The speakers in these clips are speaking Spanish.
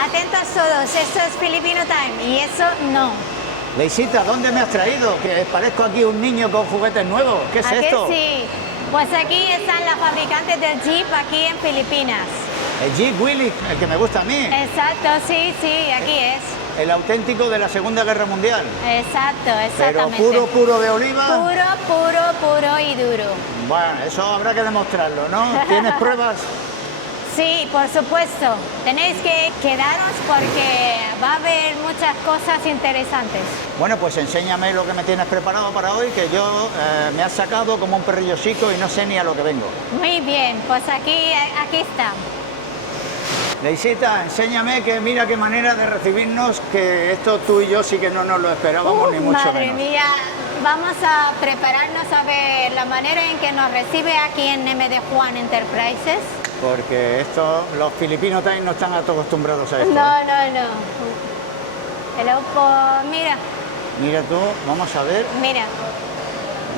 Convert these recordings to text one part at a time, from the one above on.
Atentos todos, esto es Filipino Time y eso no. Leisita, ¿dónde me has traído? Que parezco aquí un niño con juguetes nuevos. ¿Qué es ¿A que esto? sí? Pues aquí están las fabricantes del Jeep aquí en Filipinas. El Jeep Willys, el que me gusta a mí. Exacto, sí, aquí es. El auténtico de la Segunda Guerra Mundial. Exacto, Pero exactamente. puro de oliva. Puro y duro. Bueno, eso habrá que demostrarlo, ¿no? ¿Tienes pruebas? Sí, por supuesto. Tenéis que quedaros porque va a haber muchas cosas interesantes. Bueno, pues enséñame lo que me tienes preparado para hoy, que yo me has sacado como un perrillo chico y no sé ni a lo que vengo. Muy bien, pues aquí está. Leisita, enséñame que mira qué manera de recibirnos, que esto tú y yo sí que no nos lo esperábamos ni mucho Madre menos. mía, vamos a prepararnos a ver la manera en que nos recibe aquí en MD Juan Enterprises. Porque esto, los filipinos también no están acostumbrados a esto. No. ¿eh? Mira, Mira tú, vamos a ver. mira.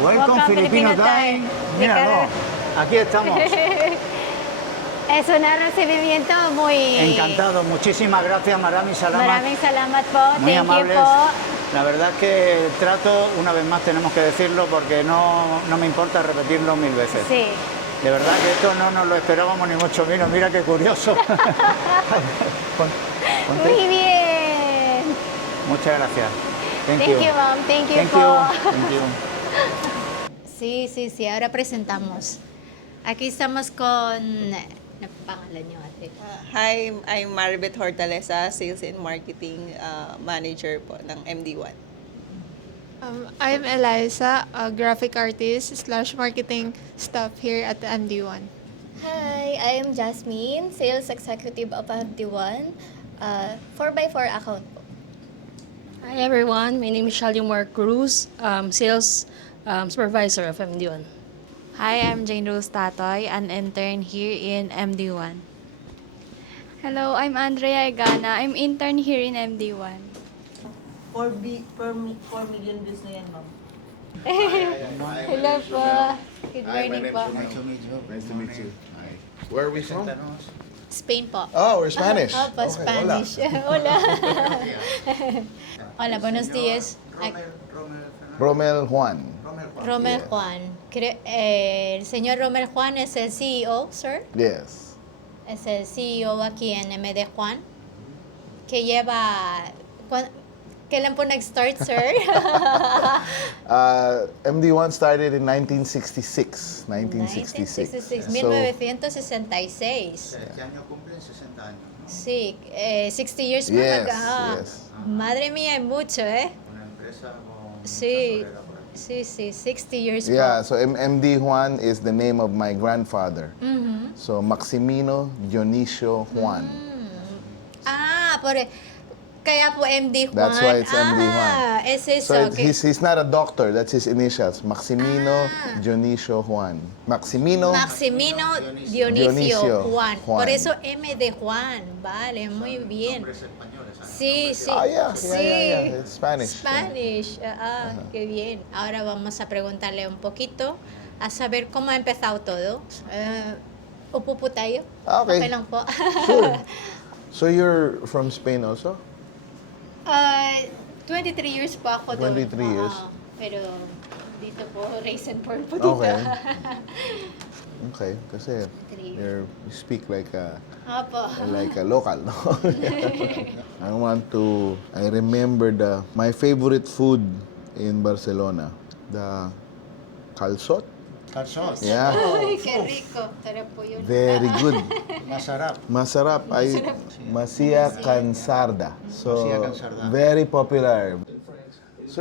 Welcome Filipino Time. Mira, no, aquí estamos. Es un recibimiento muy... Encantado, muchísimas gracias Marami Salamat. Maraming salamat po. Muy Thank you amables. po. La verdad es que el trato, una vez más tenemos que decirlo, porque no me importa repetirlo 1000 veces. Sí. De verdad que esto no nos lo esperábamos ni mucho menos. Mira qué curioso. Ponte. Muy bien. Muchas gracias. Thank you, ma'am. Thank you Thank po. you. Thank you. Sí, ahora presentamos. Aquí estamos con... Ano pangalan niyo, ate? Hi, I'm Maribeth Hortaleza, Sales and Marketing Manager po ng MD1. I'm Eliza, a graphic artist / marketing staff here at the MD1. Hi, I am Jasmine, Sales Executive of MD1, 4x4 account po. Hi everyone, my name is Shalimar Cruz, Sales Supervisor of MD1. Hi, I'm Jane Rose Tatoy, an intern here in MD1. Hello, I'm Andrea Egana. I'm intern here in MD1. 4 million views na yan, ma'am. Hello po. Good morning po. Nice to meet you. Hi. Where are we from? Spain po. Oh, we're Spanish. Opo, Okay, Spanish. Hola. Hola, buenos días. Romel Juan. Romel Yeah. Juan. El señor Romel Juan es el CEO, sir. Yes. Es el CEO aquí en MD Juan. Que lleva... ¿Kailan po nag-start, sir? MD1 started in 1966. 1966. 1966. Este año cumplen 60 años, ¿no? Sí, 60 years po. Yes, yes. Madre mía, es mucho, ¿eh? Una empresa con Sí, mucha solera por aquí. sí, 60 years Yeah, po. so MD Juan is the name of my grandfather. Mhm. So Maximino Dionisio Juan. Kaya po MD Juan. That's why it's MD Juan. Es eso. So Okay. he's not a doctor, that's his initials. Maximino Dionisio Juan. Maximino Maximino Dionisio Dionisio Juan. Juan. Por eso MD Juan. Vale, muy bien. Nombres españoles. Sí, sí. yeah, Sí. It's Spanish. Spanish. Qué bien. Ahora vamos a preguntarle un poquito a saber cómo ha empezado todo. Upo po tayo? Okay. Okay lang po. Sure. So you're from Spain also? 23 years po ako doon. 23 years. Pero dito po, raise and born po dito. Okay. Okay, kasi 3 you speak like a Opo. local, no? I remember my favorite food in Barcelona, the calçot. Calzón. Yeah, Ay, qué rico. Sarap po yun. very good. Masarap. Masarap. Masia Cansarda. So Masia Cansarda. very popular. So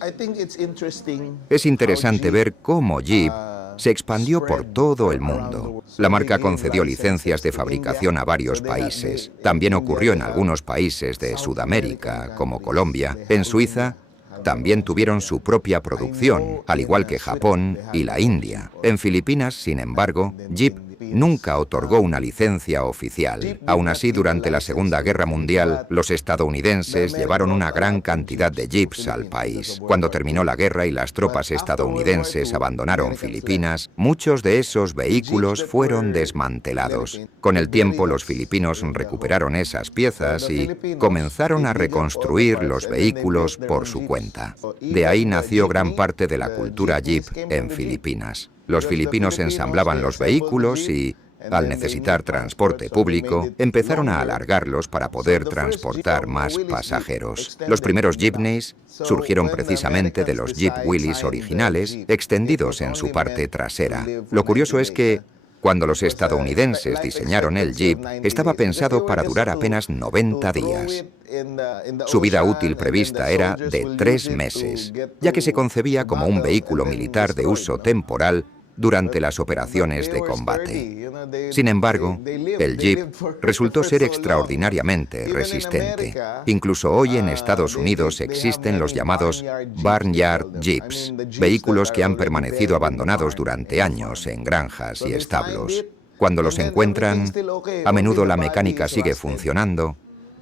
I think it's interesting. Es interesante how ver cómo Jeep uh, se expandió por spread todo el around the mundo. world. La So marca they gave concedió licencias de licenses to fabricación India. a varios So they países. had- También India, ocurrió en they algunos have países de South Sudamérica, American como countries. Colombia. They En have Suiza también tuvieron su propia producción, al igual que Japón y la India. En Filipinas, sin embargo, Jeep nunca otorgó una licencia oficial. Aún así, durante la Segunda Guerra Mundial, los estadounidenses llevaron una gran cantidad de jeeps al país. Cuando terminó la guerra y las tropas estadounidenses abandonaron Filipinas, muchos de esos vehículos fueron desmantelados. Con el tiempo, los filipinos recuperaron esas piezas y comenzaron a reconstruir los vehículos por su cuenta. De ahí nació gran parte de la cultura jeep en Filipinas. Los filipinos ensamblaban los vehículos y, al necesitar transporte público, empezaron a alargarlos para poder transportar más pasajeros. Los primeros jeepneys surgieron precisamente de los Jeep Willys originales, extendidos en su parte trasera. Lo curioso es que, cuando los estadounidenses diseñaron el Jeep, estaba pensado para durar apenas 90 días. Su vida útil prevista era de 3 meses, ya que se concebía como un vehículo militar de uso temporal durante las operaciones de combate. Sin embargo, el Jeep resultó ser extraordinariamente resistente. Incluso hoy en Estados Unidos existen los llamados Barnyard Jeeps, vehículos que han permanecido abandonados durante años en granjas y establos. Cuando los encuentran, a menudo la mecánica sigue funcionando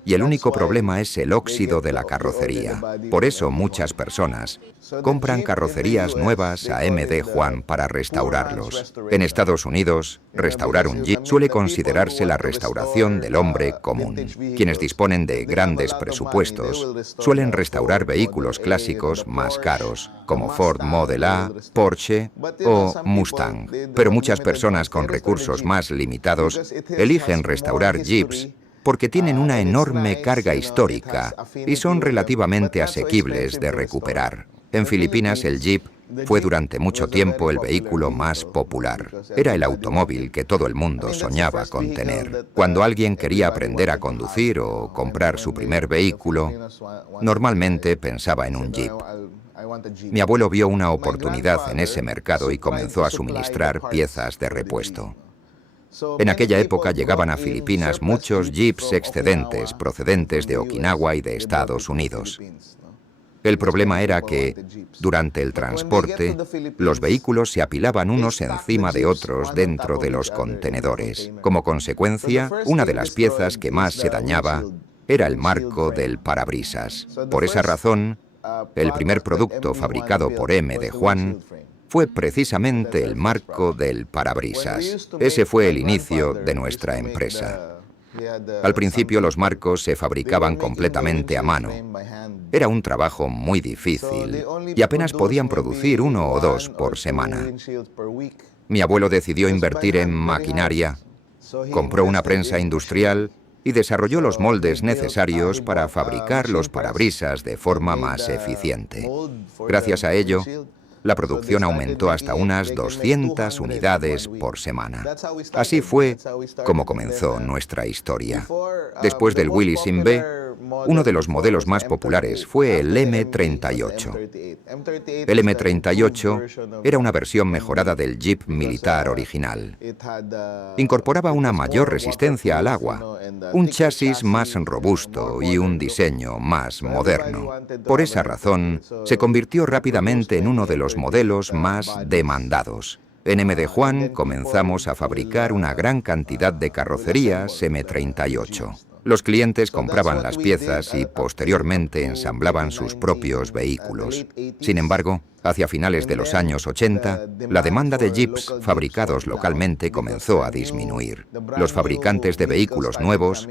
y el único problema es el óxido de la carrocería. Por eso muchas personas compran carrocerías nuevas a MD Juan para restaurarlos. En Estados Unidos, restaurar un Jeep suele considerarse la restauración del hombre común. Quienes disponen de grandes presupuestos suelen restaurar vehículos clásicos más caros, como Ford Model A, Porsche o Mustang. Pero muchas personas con recursos más limitados eligen restaurar Jeeps porque tienen una enorme carga histórica y son relativamente asequibles de recuperar. En Filipinas, el Jeep fue durante mucho tiempo el vehículo más popular. Era el automóvil que todo el mundo soñaba con tener. Cuando alguien quería aprender a conducir o comprar su primer vehículo, normalmente pensaba en un Jeep. Mi abuelo vio una oportunidad en ese mercado y comenzó a suministrar piezas de repuesto. En aquella época llegaban a Filipinas muchos jeeps excedentes procedentes de Okinawa y de Estados Unidos. El problema era que, durante el transporte, los vehículos se apilaban unos encima de otros dentro de los contenedores. Como consecuencia, una de las piezas que más se dañaba era el marco del parabrisas. Por esa razón, el primer producto fabricado por MD Juan fue precisamente el marco del parabrisas. Ese fue el inicio de nuestra empresa. Al principio los marcos se fabricaban completamente a mano. Era un trabajo muy difícil y apenas podían producir 1 o 2 por semana. Mi abuelo decidió invertir en maquinaria, compró una prensa industrial y desarrolló los moldes necesarios para fabricar los parabrisas de forma más eficiente. Gracias a ello, la producción aumentó hasta unas 200 unidades por semana. Así fue como comenzó nuestra historia. Después del Willys in B, uno de los modelos más populares fue el M38. El M38 era una versión mejorada del Jeep militar original. Incorporaba una mayor resistencia al agua, un chasis más robusto y un diseño más moderno. Por esa razón, se convirtió rápidamente en uno de los modelos más demandados. En MD Juan comenzamos a fabricar una gran cantidad de carrocerías M38. Los clientes compraban las piezas y posteriormente ensamblaban sus propios vehículos. Sin embargo, hacia finales de los años 80, la demanda de jeeps fabricados localmente comenzó a disminuir. Los fabricantes de vehículos nuevos,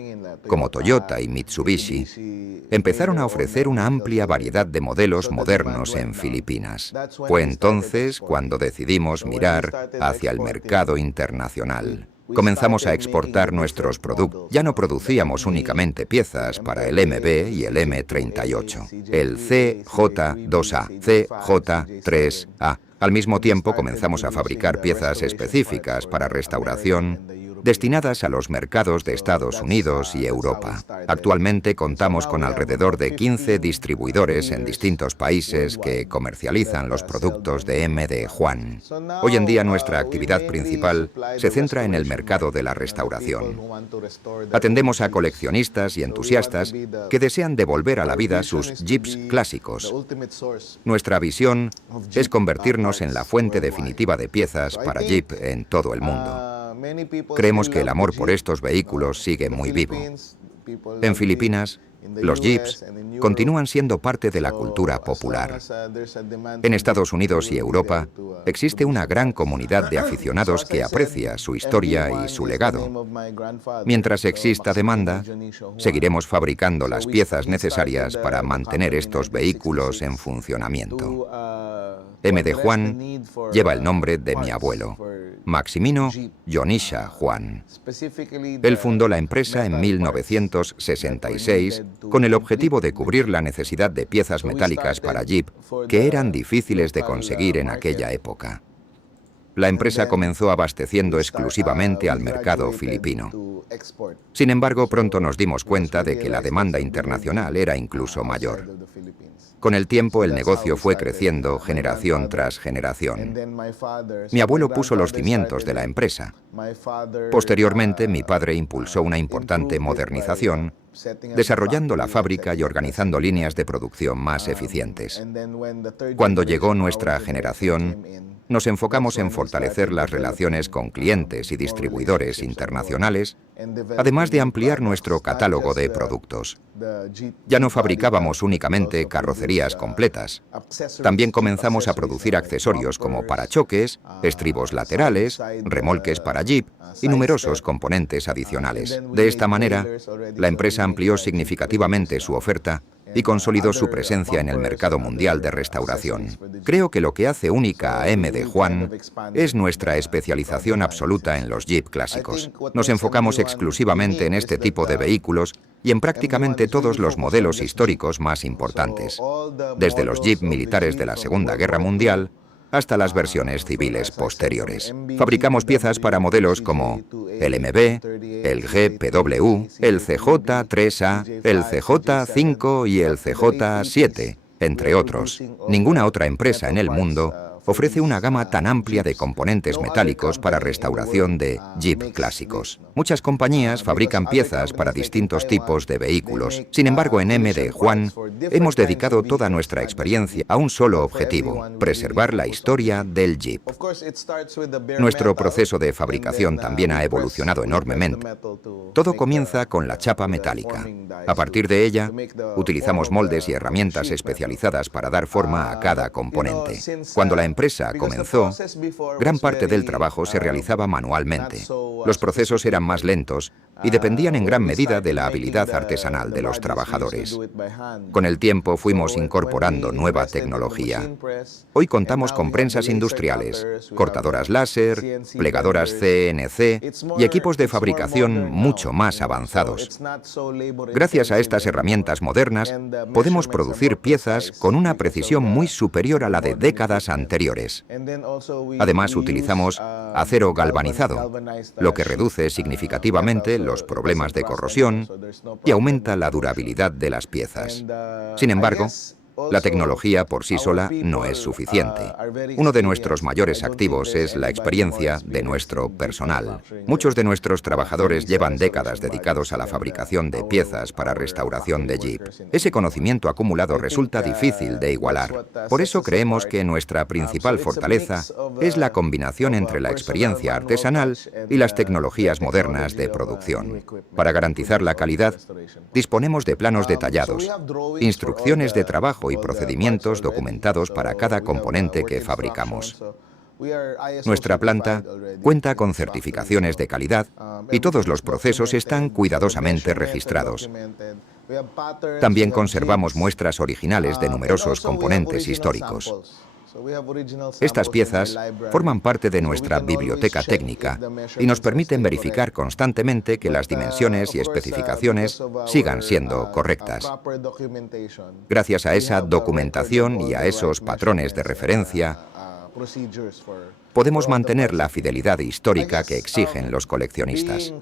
como Toyota y Mitsubishi, empezaron a ofrecer una amplia variedad de modelos modernos en Filipinas. Fue entonces cuando decidimos mirar hacia el mercado internacional. Comenzamos a exportar nuestros productos. Ya no producíamos únicamente piezas para el MB y el M38, el CJ2A, CJ3A. Al mismo tiempo comenzamos a fabricar piezas específicas para restauración destinadas a los mercados de Estados Unidos y Europa. Actualmente contamos con alrededor de 15 distribuidores en distintos países que comercializan los productos de MD Juan. Hoy en día nuestra actividad principal se centra en el mercado de la restauración. Atendemos a coleccionistas y entusiastas que desean devolver a la vida sus jeeps clásicos. Nuestra visión es convertirnos en la fuente definitiva de piezas para jeep en todo el mundo. Creemos que el amor por estos vehículos sigue muy vivo. En Filipinas, los jeeps continúan siendo parte de la cultura popular. En Estados Unidos y Europa existe una gran comunidad de aficionados que aprecia su historia y su legado. Mientras exista demanda, seguiremos fabricando las piezas necesarias para mantener estos vehículos en funcionamiento. MD Juan lleva el nombre de mi abuelo, Maximino Dionisio Juan. Él fundó la empresa en 1966 con el objetivo de cubrir la necesidad de piezas metálicas para Jeep que eran difíciles de conseguir en aquella época. La empresa comenzó abasteciendo exclusivamente al mercado filipino. Sin embargo, pronto nos dimos cuenta de que la demanda internacional era incluso mayor. Con el tiempo, el negocio fue creciendo generación tras generación. Mi abuelo puso los cimientos de la empresa. Posteriormente, mi padre impulsó una importante modernización, desarrollando la fábrica y organizando líneas de producción más eficientes. Cuando llegó nuestra generación, nos enfocamos en fortalecer las relaciones con clientes y distribuidores internacionales, además de ampliar nuestro catálogo de productos. Ya no fabricábamos únicamente carrocerías completas. También comenzamos a producir accesorios como parachoques, estribos laterales, remolques para Jeep y numerosos componentes adicionales. De esta manera, la empresa amplió significativamente su oferta y consolidó su presencia en el mercado mundial de restauración. Creo que lo que hace única a MD Juan es nuestra especialización absoluta en los Jeep clásicos. Nos enfocamos exclusivamente en este tipo de vehículos y en prácticamente todos los modelos históricos más importantes, desde los Jeep militares de la Segunda Guerra Mundial hasta las versiones civiles posteriores. Fabricamos piezas para modelos como el MB, el GPW, el CJ3A, el CJ5 y el CJ7, entre otros. Ninguna otra empresa en el mundo ofrece una gama tan amplia de componentes metálicos para restauración de Jeep clásicos. Muchas compañías fabrican piezas para distintos tipos de vehículos. Sin embargo, en MD Juan hemos dedicado toda nuestra experiencia a un solo objetivo: preservar la historia del Jeep. Nuestro proceso de fabricación también ha evolucionado enormemente. Todo comienza con la chapa metálica. A partir de ella, utilizamos moldes y herramientas especializadas para dar forma a cada componente. Cuando la empresa comenzó, gran parte del trabajo se realizaba manualmente. Los procesos eran más lentos y dependían en gran medida de la habilidad artesanal de los trabajadores. Con el tiempo fuimos incorporando nueva tecnología. Hoy contamos con prensas industriales, cortadoras láser, plegadoras CNC y equipos de fabricación mucho más avanzados. Gracias a estas herramientas modernas, podemos producir piezas con una precisión muy superior a la de décadas anteriores. Además, utilizamos acero galvanizado, lo que reduce significativamente los problemas de corrosión y aumenta la durabilidad de las piezas. Sin embargo, la tecnología por sí sola no es suficiente. Uno de nuestros mayores activos es la experiencia de nuestro personal. Muchos de nuestros trabajadores llevan décadas dedicados a la fabricación de piezas para restauración de Jeep. Ese conocimiento acumulado resulta difícil de igualar. Por eso creemos que nuestra principal fortaleza es la combinación entre la experiencia artesanal y las tecnologías modernas de producción. Para garantizar la calidad, disponemos de planos detallados, instrucciones de trabajo y procedimientos documentados para cada componente que fabricamos. Nuestra planta cuenta con certificaciones de calidad y todos los procesos están cuidadosamente registrados. También conservamos muestras originales de numerosos componentes históricos. Estas piezas forman parte de nuestra biblioteca técnica y nos permiten verificar constantemente que las dimensiones y especificaciones sigan siendo correctas. Gracias a esa documentación y a esos patrones de referencia, podemos mantener la fidelidad histórica que exigen los coleccionistas.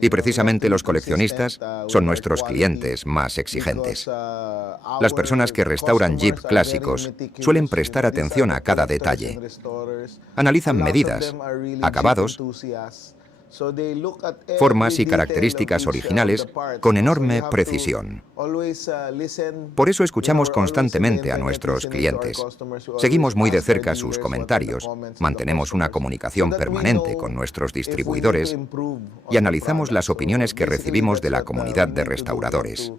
Y precisamente los coleccionistas son nuestros clientes más exigentes. Las personas que restauran Jeep clásicos suelen prestar atención a cada detalle. Analizan medidas, acabados Formas y características originales con enorme precisión. Por eso escuchamos constantemente a nuestros clientes. Seguimos muy de cerca sus comentarios, mantenemos una comunicación permanente con nuestros distribuidores y analizamos las opiniones que recibimos de la comunidad de restauradores.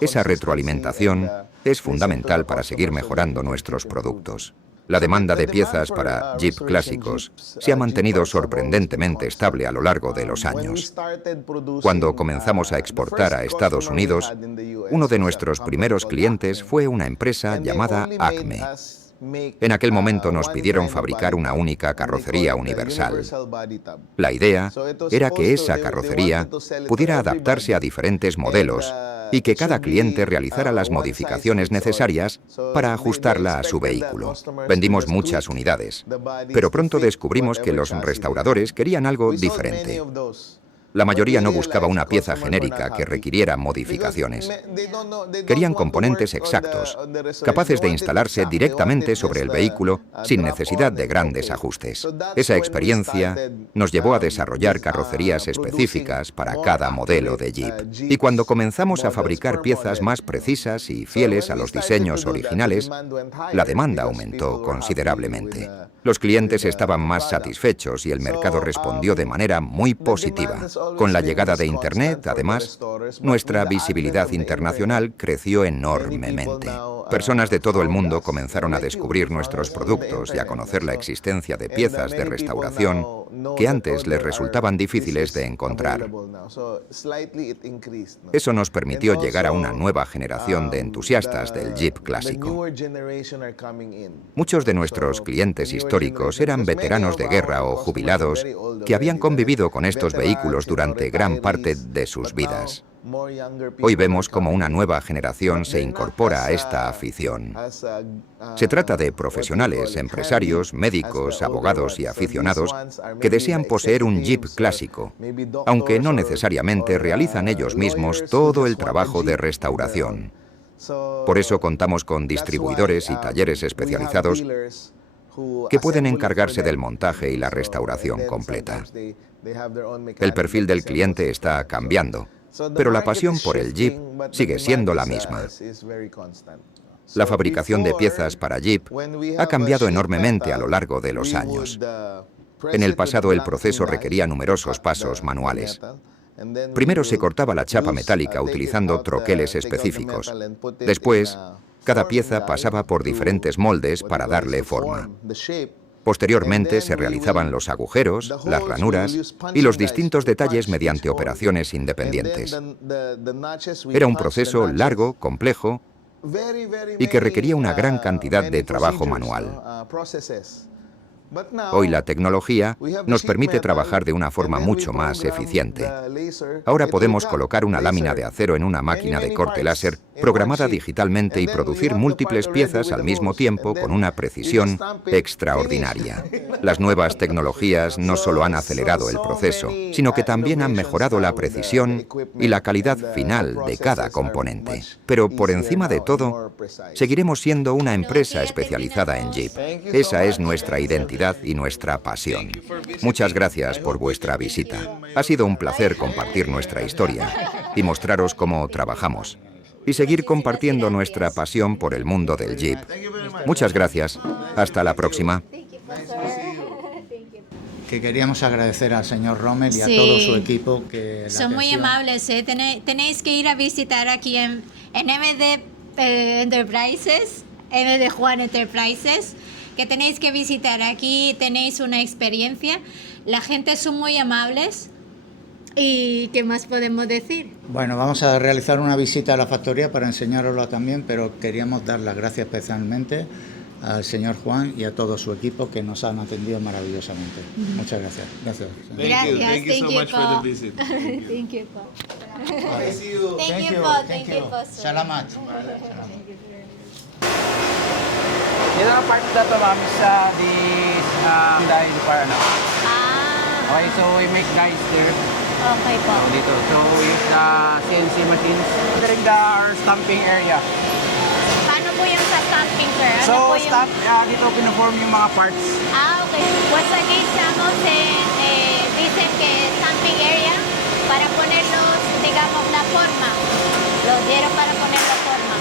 Esa retroalimentación es fundamental para seguir mejorando nuestros productos. La demanda de piezas para Jeep clásicos se ha mantenido sorprendentemente estable a lo largo de los años. Cuando comenzamos a exportar a Estados Unidos, uno de nuestros primeros clientes fue una empresa llamada Acme. En aquel momento nos pidieron fabricar una única carrocería universal. La idea era que esa carrocería pudiera adaptarse a diferentes modelos y que cada cliente realizara las modificaciones necesarias para ajustarla a su vehículo. Vendimos muchas unidades, pero pronto descubrimos que los restauradores querían algo diferente. La mayoría no buscaba una pieza genérica que requiriera modificaciones. Querían componentes exactos, capaces de instalarse directamente sobre el vehículo sin necesidad de grandes ajustes. Esa experiencia nos llevó a desarrollar carrocerías específicas para cada modelo de Jeep. Y cuando comenzamos a fabricar piezas más precisas y fieles a los diseños originales, la demanda aumentó considerablemente. Los clientes estaban más satisfechos y el mercado respondió de manera muy positiva. Con la llegada de Internet, además, nuestra visibilidad internacional creció enormemente. Personas de todo el mundo comenzaron a descubrir nuestros productos y a conocer la existencia de piezas de restauración que antes les resultaban difíciles de encontrar. Eso nos permitió llegar a una nueva generación de entusiastas del Jeep clásico. Muchos de nuestros clientes históricos eran veteranos de guerra o jubilados que habían convivido con estos vehículos durante gran parte de sus vidas. Hoy vemos cómo una nueva generación se incorpora a esta afición. Se trata de profesionales, empresarios, médicos, abogados y aficionados que desean poseer un Jeep clásico, aunque no necesariamente realizan ellos mismos todo el trabajo de restauración. Por eso contamos con distribuidores y talleres especializados que pueden encargarse del montaje y la restauración completa. El perfil del cliente está cambiando, pero la pasión por el Jeep sigue siendo la misma. La fabricación de piezas para Jeep ha cambiado enormemente a lo largo de los años. En el pasado el proceso requería numerosos pasos manuales. Primero se cortaba la chapa metálica utilizando troqueles específicos. Después, cada pieza pasaba por diferentes moldes para darle forma. Posteriormente se realizaban los agujeros, las ranuras y los distintos detalles mediante operaciones independientes. Era un proceso largo, complejo y que requería una gran cantidad de trabajo manual. Hoy la tecnología nos permite trabajar de una forma mucho más eficiente. Ahora podemos colocar una lámina de acero en una máquina de corte láser programada digitalmente y producir múltiples piezas al mismo tiempo con una precisión extraordinaria. Las nuevas tecnologías no solo han acelerado el proceso, sino que también han mejorado la precisión y la calidad final de cada componente. Pero por encima de todo, seguiremos siendo una empresa especializada en Jeep. Esa es nuestra identidad y nuestra pasión. Muchas gracias por vuestra visita. Ha sido un placer compartir nuestra historia y mostraros cómo trabajamos y seguir compartiendo nuestra pasión por el mundo del Jeep. Muchas gracias. Hasta la próxima. Que queríamos agradecer al señor Rommel y a todo su equipo. Son muy amables. Tenéis que ir a visitar aquí en MD Enterprises, MD Juan Enterprises, que tenéis que visitar. Aquí tenéis una experiencia. La gente son muy amables. ¿Y qué más podemos decir? Bueno, vamos a realizar una visita a la factoría para enseñároslo también, pero queríamos dar las gracias especialmente al señor Juan y a todo su equipo que nos han atendido maravillosamente. Muchas gracias. Gracias. Gracias. Thank you so much for the visit. Thank you, Paul. Thank you po, sir. Salamat. Yan ang part na to, ma'am, sa dahil para na. Okay, so we make dice there. Okay po. Dito. So we use the CNC machines. During our stamping area. Paano po yung sa stamping, sir? Ano So po yung... stamp, dito pinoform yung mga parts. Okay. Once again, estamos en, dicen stamping area para ponerlos, digamos, la forma. Los dieron para poner la forma.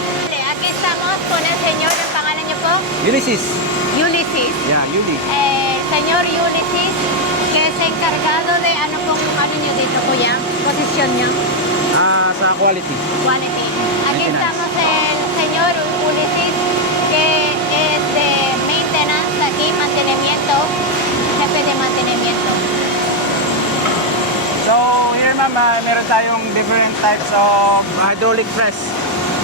Aquí estamos con el señor, ¿el pangalan niyo po? Ulysses. Ulysses. Yeah, Uli. Señor Ulysses, que es encargado de, ano niyo dito, kuya? Posisyon niyo? Sa quality. Quality. Aquí Maintenance. estamos el señor Ulysses, que es de maintenance aquí, mantenimiento, jefe de mantenimiento. So, here ma'am, meron tayong different types of hydraulic press.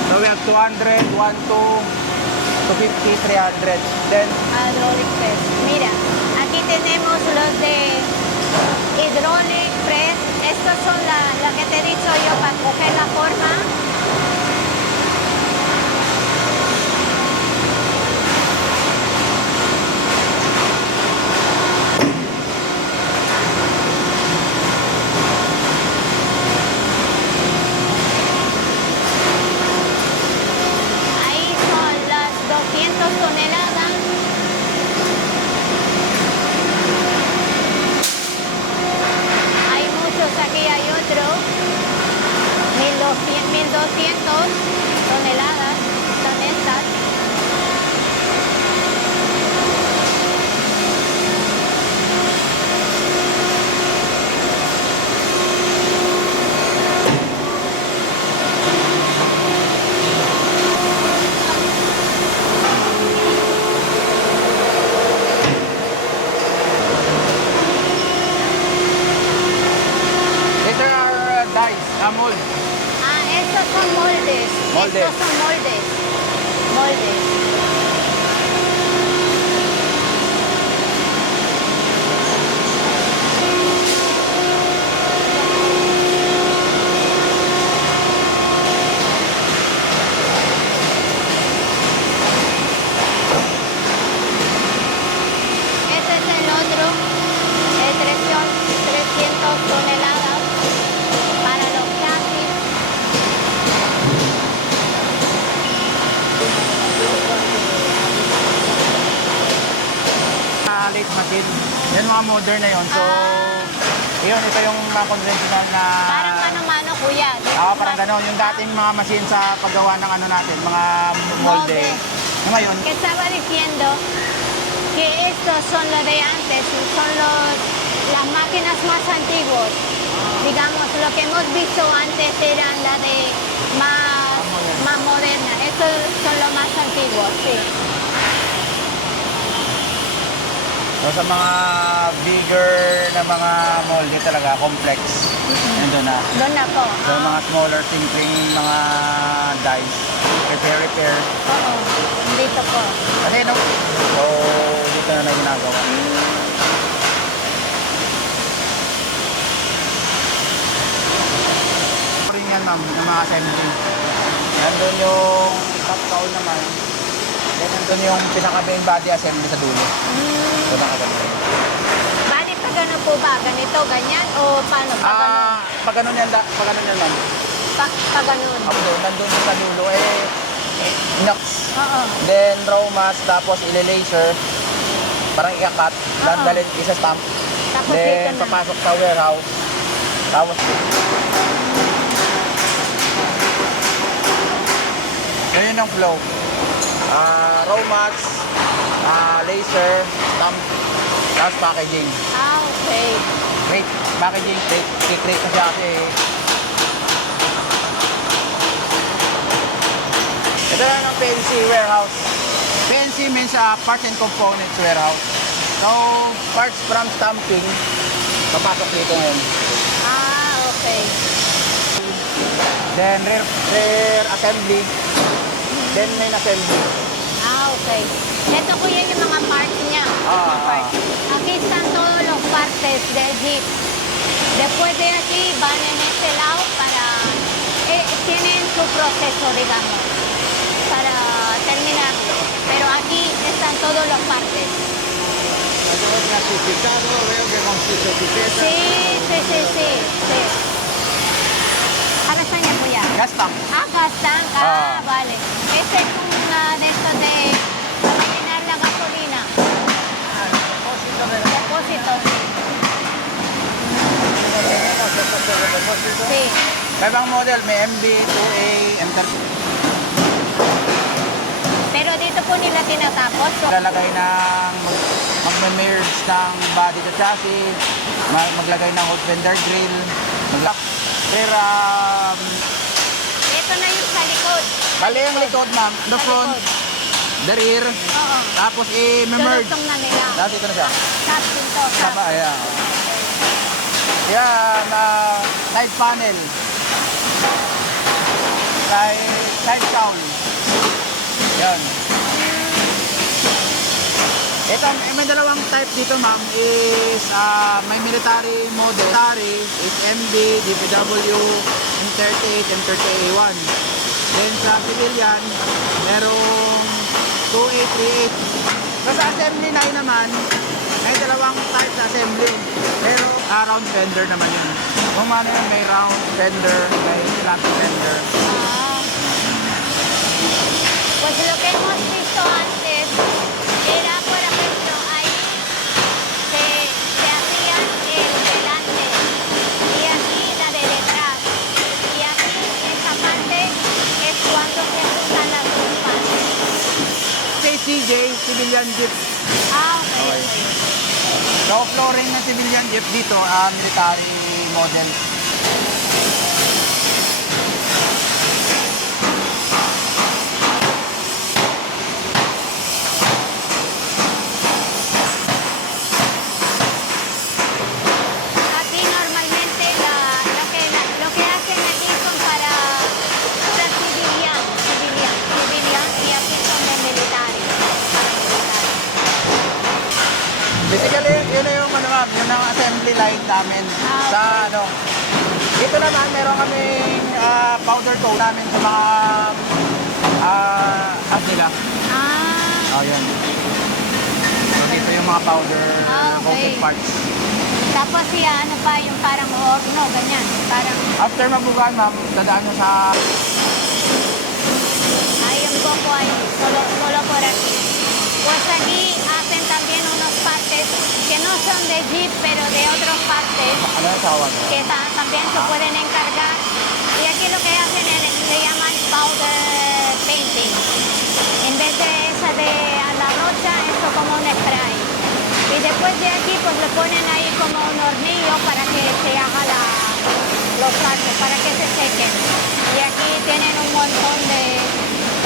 So, we have 200, 1, 2, 250, 300. Then, Hydraulic press. Mira, aquí tenemos los de hydraulic press. Estos son las que te he dicho yo para coger la forma. Ahí son las 200 toneladas. Hay muchos aquí, hay otro. 1200 toneladas son estas. these are our dies, mold. Estos son moldes. Moldes. Estos son moldes. Moldes. Este es el otro, el 300 toneladas para los chasis. Late machine. Yan mga modern na yun. So, yun, ito yung mga conventional na... Parang mano-mano, kuya. Parang gano'n. Yung dating mga machine sa paggawa ng ano natin, mga molde. Molde. Ngayon, Que estaba diciendo que estos son los de antes, son las máquinas más antiguas. Digamos, lo que hemos visto antes eran las de más modernas. Estos son los más antiguos, sí. so, sa mga bigger na mga molde talaga, complex. Nandun na. Doon na po. So, mga smaller tinkling, mga dies, repair. Oo, dito po. Kasi no? So, dito na ginagawa. Rin yan ma'am, ng mga assembly. Nandun yung top cowl naman. Then nandun yung pinaka-main body assembly sa dulo. So, nakagano'n. Bali, pag ano po ba? Ganito, ganyan? O paano? Pag ano? Pag ganun yan ma'am. Pag ganun. Nandun yung sa dulo inox. Oo. Then raw mask, tapos ile-laser. Parang i-cut. Dalhin isa stamp. Tapos dito Then na. papasok sa warehouse. Tapos yun yung flow. Raw mask, laser, stamp, tapos packaging. Okay. Crate, packaging, crate na siya kasi. Ito lang ang PNC warehouse. PNC means parts and components warehouse. So, parts from stamping, papasok dito ngayon. Okay. Then rear assembly, then main assembly. Okay. Ito ko yan yung mga parts niya. Mga parts. Aquí están todos los partes del Jeep. Después de aquí van en este lado para... tienen su proceso, digamos, para terminar. Pero aquí están todos los partes. Todo clasificado, veo que con sus etiquetas. Sí. Ahora están ya apoyados. Gas tank. Gas tank. Vale. Este es una de estos de para llenar la gasolina. Depósito, sí. dito, tapos dito. Sí. Ibang model, may MB, 2A, M30. Pero dito po nila tinatapos. So, Lalagay ng mag-merge ng body to chassis, maglagay ng hose fender grill, pero ito na yung sa likod. bali yung likod ma'am, the Sa front, likod. the rear, Oo. tapos i-merge. Dulutong na nila. Tapos ito na siya. Tapos ito. Tama, ayan. Yan, side panel. Side cowl. Yan. Ito, may dalawang type dito ma'am is may military model. Military is MD, DPW, M38, M30A1. Then sa civilian, merong 2838. So sa assembly line naman, may dalawang type sa assembly. Pero round fender naman yun. Kung ano yun, may round fender, may flat fender. Pues lo que hemos visto antes era, por ejemplo, ahí se hacían el delante y aquí la de detrás. Y aquí esa parte es cuando se juntan las dos partes. CJ, civilian jeep. Ah, ok. Okay. So flooring ng civilian jeep dito, military model. Aquí normalmente lo que hacen aquí son para civilian y aquí son de militares. Basically, yun na yung ano ma'am, yun ang assembly line namin sa ano. Dito naman, meron kaming powder coat namin sa mga as nila. Oh, yan. So, dito yung mga powder coated parts. Tapos ano pa yung parang horno, ganyan. Parang After mabugan ma'am, dadaan nyo sa hay un poco ahí, solo por aquí. Pues aquí hacen también unos partes que no son de Jeep, pero de otras partes ano yung tawag? que también se pueden encargar. Y aquí lo que hacen le llaman powder painting. En vez de esa de a la rocha, esto como un spray. Y después de aquí pues le ponen ahí como un hornillo para que se haga los partes, para que se sequen. Y aquí tienen un montón de...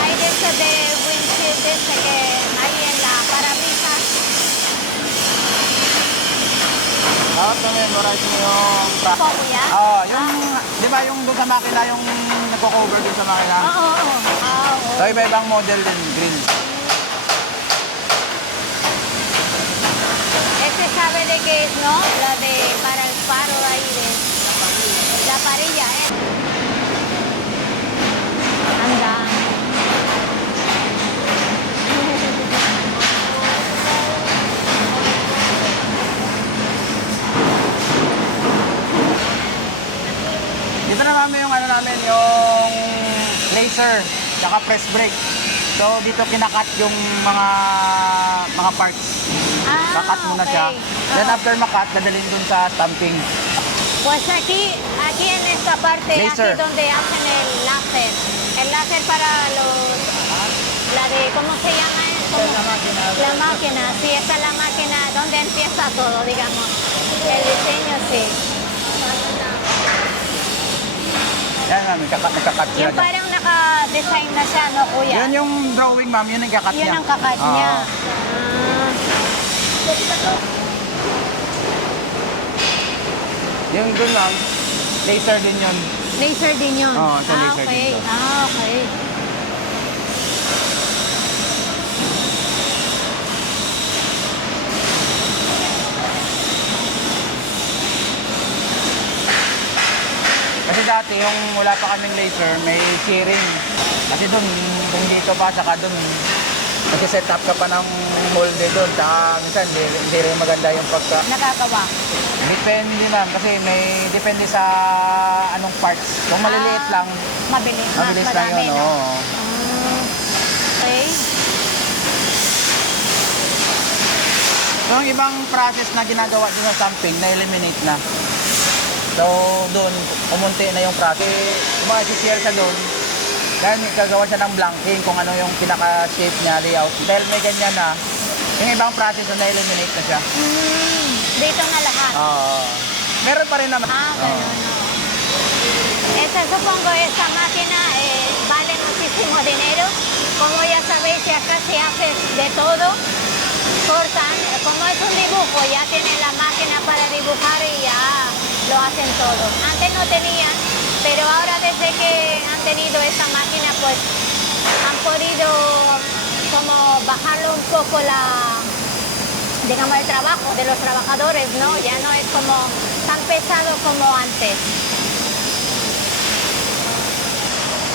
Hay de estos de windshield, de este que hay en la parabrisas. Dapat na-memorize mo yung Pogo yan? yung, di ba yung doon sa makina, yung nagko-cover doon sa makina? Oo. So, iba-ibang model din, grill. Este sabe de qué es, ¿no? La de para el faro ahí de la parilla, ¿eh? Anda. Dito na namin yung ano namin, yung laser, saka press brake. So, dito kinakat yung mga parts. Kakat muna siya. Then after makat, dadalhin dun sa stamping. Pues aquí en esta parte, Laser. aquí donde hacen el láser para la de, ¿cómo se llama? La máquina, sí, esta es la máquina donde empieza todo, digamos. El diseño, sí. Yan ma'am, nagkakat sila Yung dyan. parang naka-design na siya, no, kuya? Yun yung drawing ma'am, yun ang kakat niya. Yun ang kakat niya. Yung dun ma'am, laser din yun. Laser din yun? Oo, ito laser okay. din to. Okay. Kasi dati, yung wala pa kaming laser, may shearing. Kasi dun, kung dito pa, saka dun, nag-set up ka pa ng molde dun. Saka minsan, hindi rin maganda yung pagka... Nakagawa. Depende ma'am, kasi may depende sa anong parts. Kung maliliit lang, Mabilis. mabilis Mas lang madami, yun. no? Oo. Okay. So, ang ibang process na ginagawa dun sa stamping, na-eliminate na. So, doon, umunti na yung process. Yung mga CCR siya doon, dahil gagawa siya ng blanking kung ano yung pinaka-shape niya, layout. Dahil may ganyan na, yung ibang process na eliminate na siya. Dito na lahat. Meron pa rin naman. Ganun, no. Supongo, esta máquina vale muchísimo dinero. Como ya sabéis, acá se hace de todo. Cortan, como es un dibujo, ya tienen la máquina para dibujar y ya lo hacen todo. Antes no tenían, pero ahora desde que han tenido esta máquina, pues han podido como bajarlo un poco digamos, el trabajo de los trabajadores, ¿no? Ya no es como tan pesado como antes.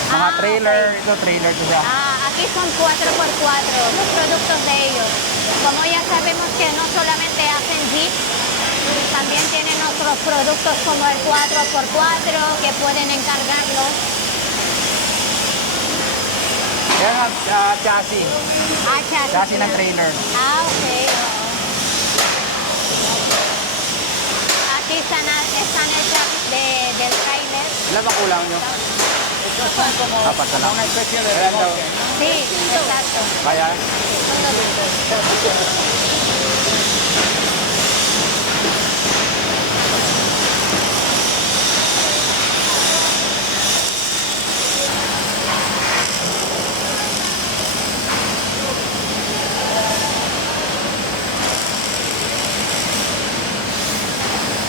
Mga trailer, ok. ito trailer to siya. Aquí son 4x4, los productos de ellos. Como ya sabemos que no solamente hacen Jeep, también tienen otros productos como el 4x4 que pueden encargarlo. Yan chassis. Chassis. Chassis ng trailer. Ok. Aquí están hechas del trailer. Ilan ba kulang nyo? Apat na lang. Ayan daw. Sí, exacto. Kaya?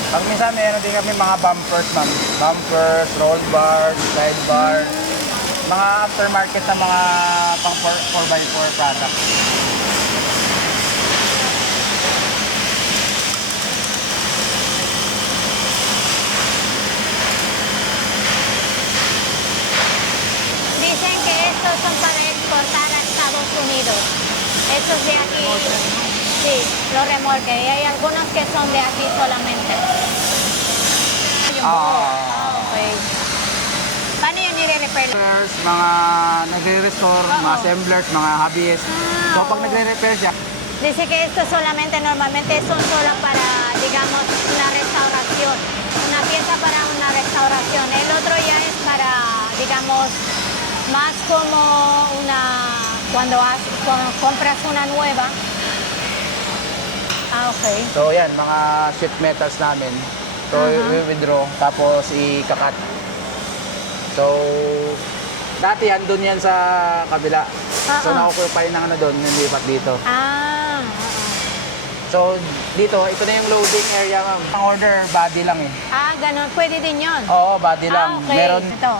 Pag minsan meron din kami mga bumpers, ma'am. Bumpers, roll bar, slide bar. Mga aftermarket na mga pang 4x4 product. Dicen que estos son para exportar a Estados Unidos. Estos de aquí, sí, los remolques. Y hay algunos que son de aquí solamente. Okay. Paano yun nire-repair? Mga nagre-restore, mga assemblers, mga hobbyist. So pag nagre-repair siya, Dice que esto solamente, normalmente son solo para, digamos, una restauración. Una pieza para una restauración. El otro ya es para, digamos, más como cuando compras una nueva. Okay. so yan, mga sheet metals namin. So i-withdraw, tapos i-kakat. So, dati andun yan sa kabila. So nakukuha ng ano doon, nilipat dito. So, dito, ito na yung loading area, ma'am. Ang order, body lang eh. Ganun. Pwede din yun. Oo, body lang. Okay. Meron Ito.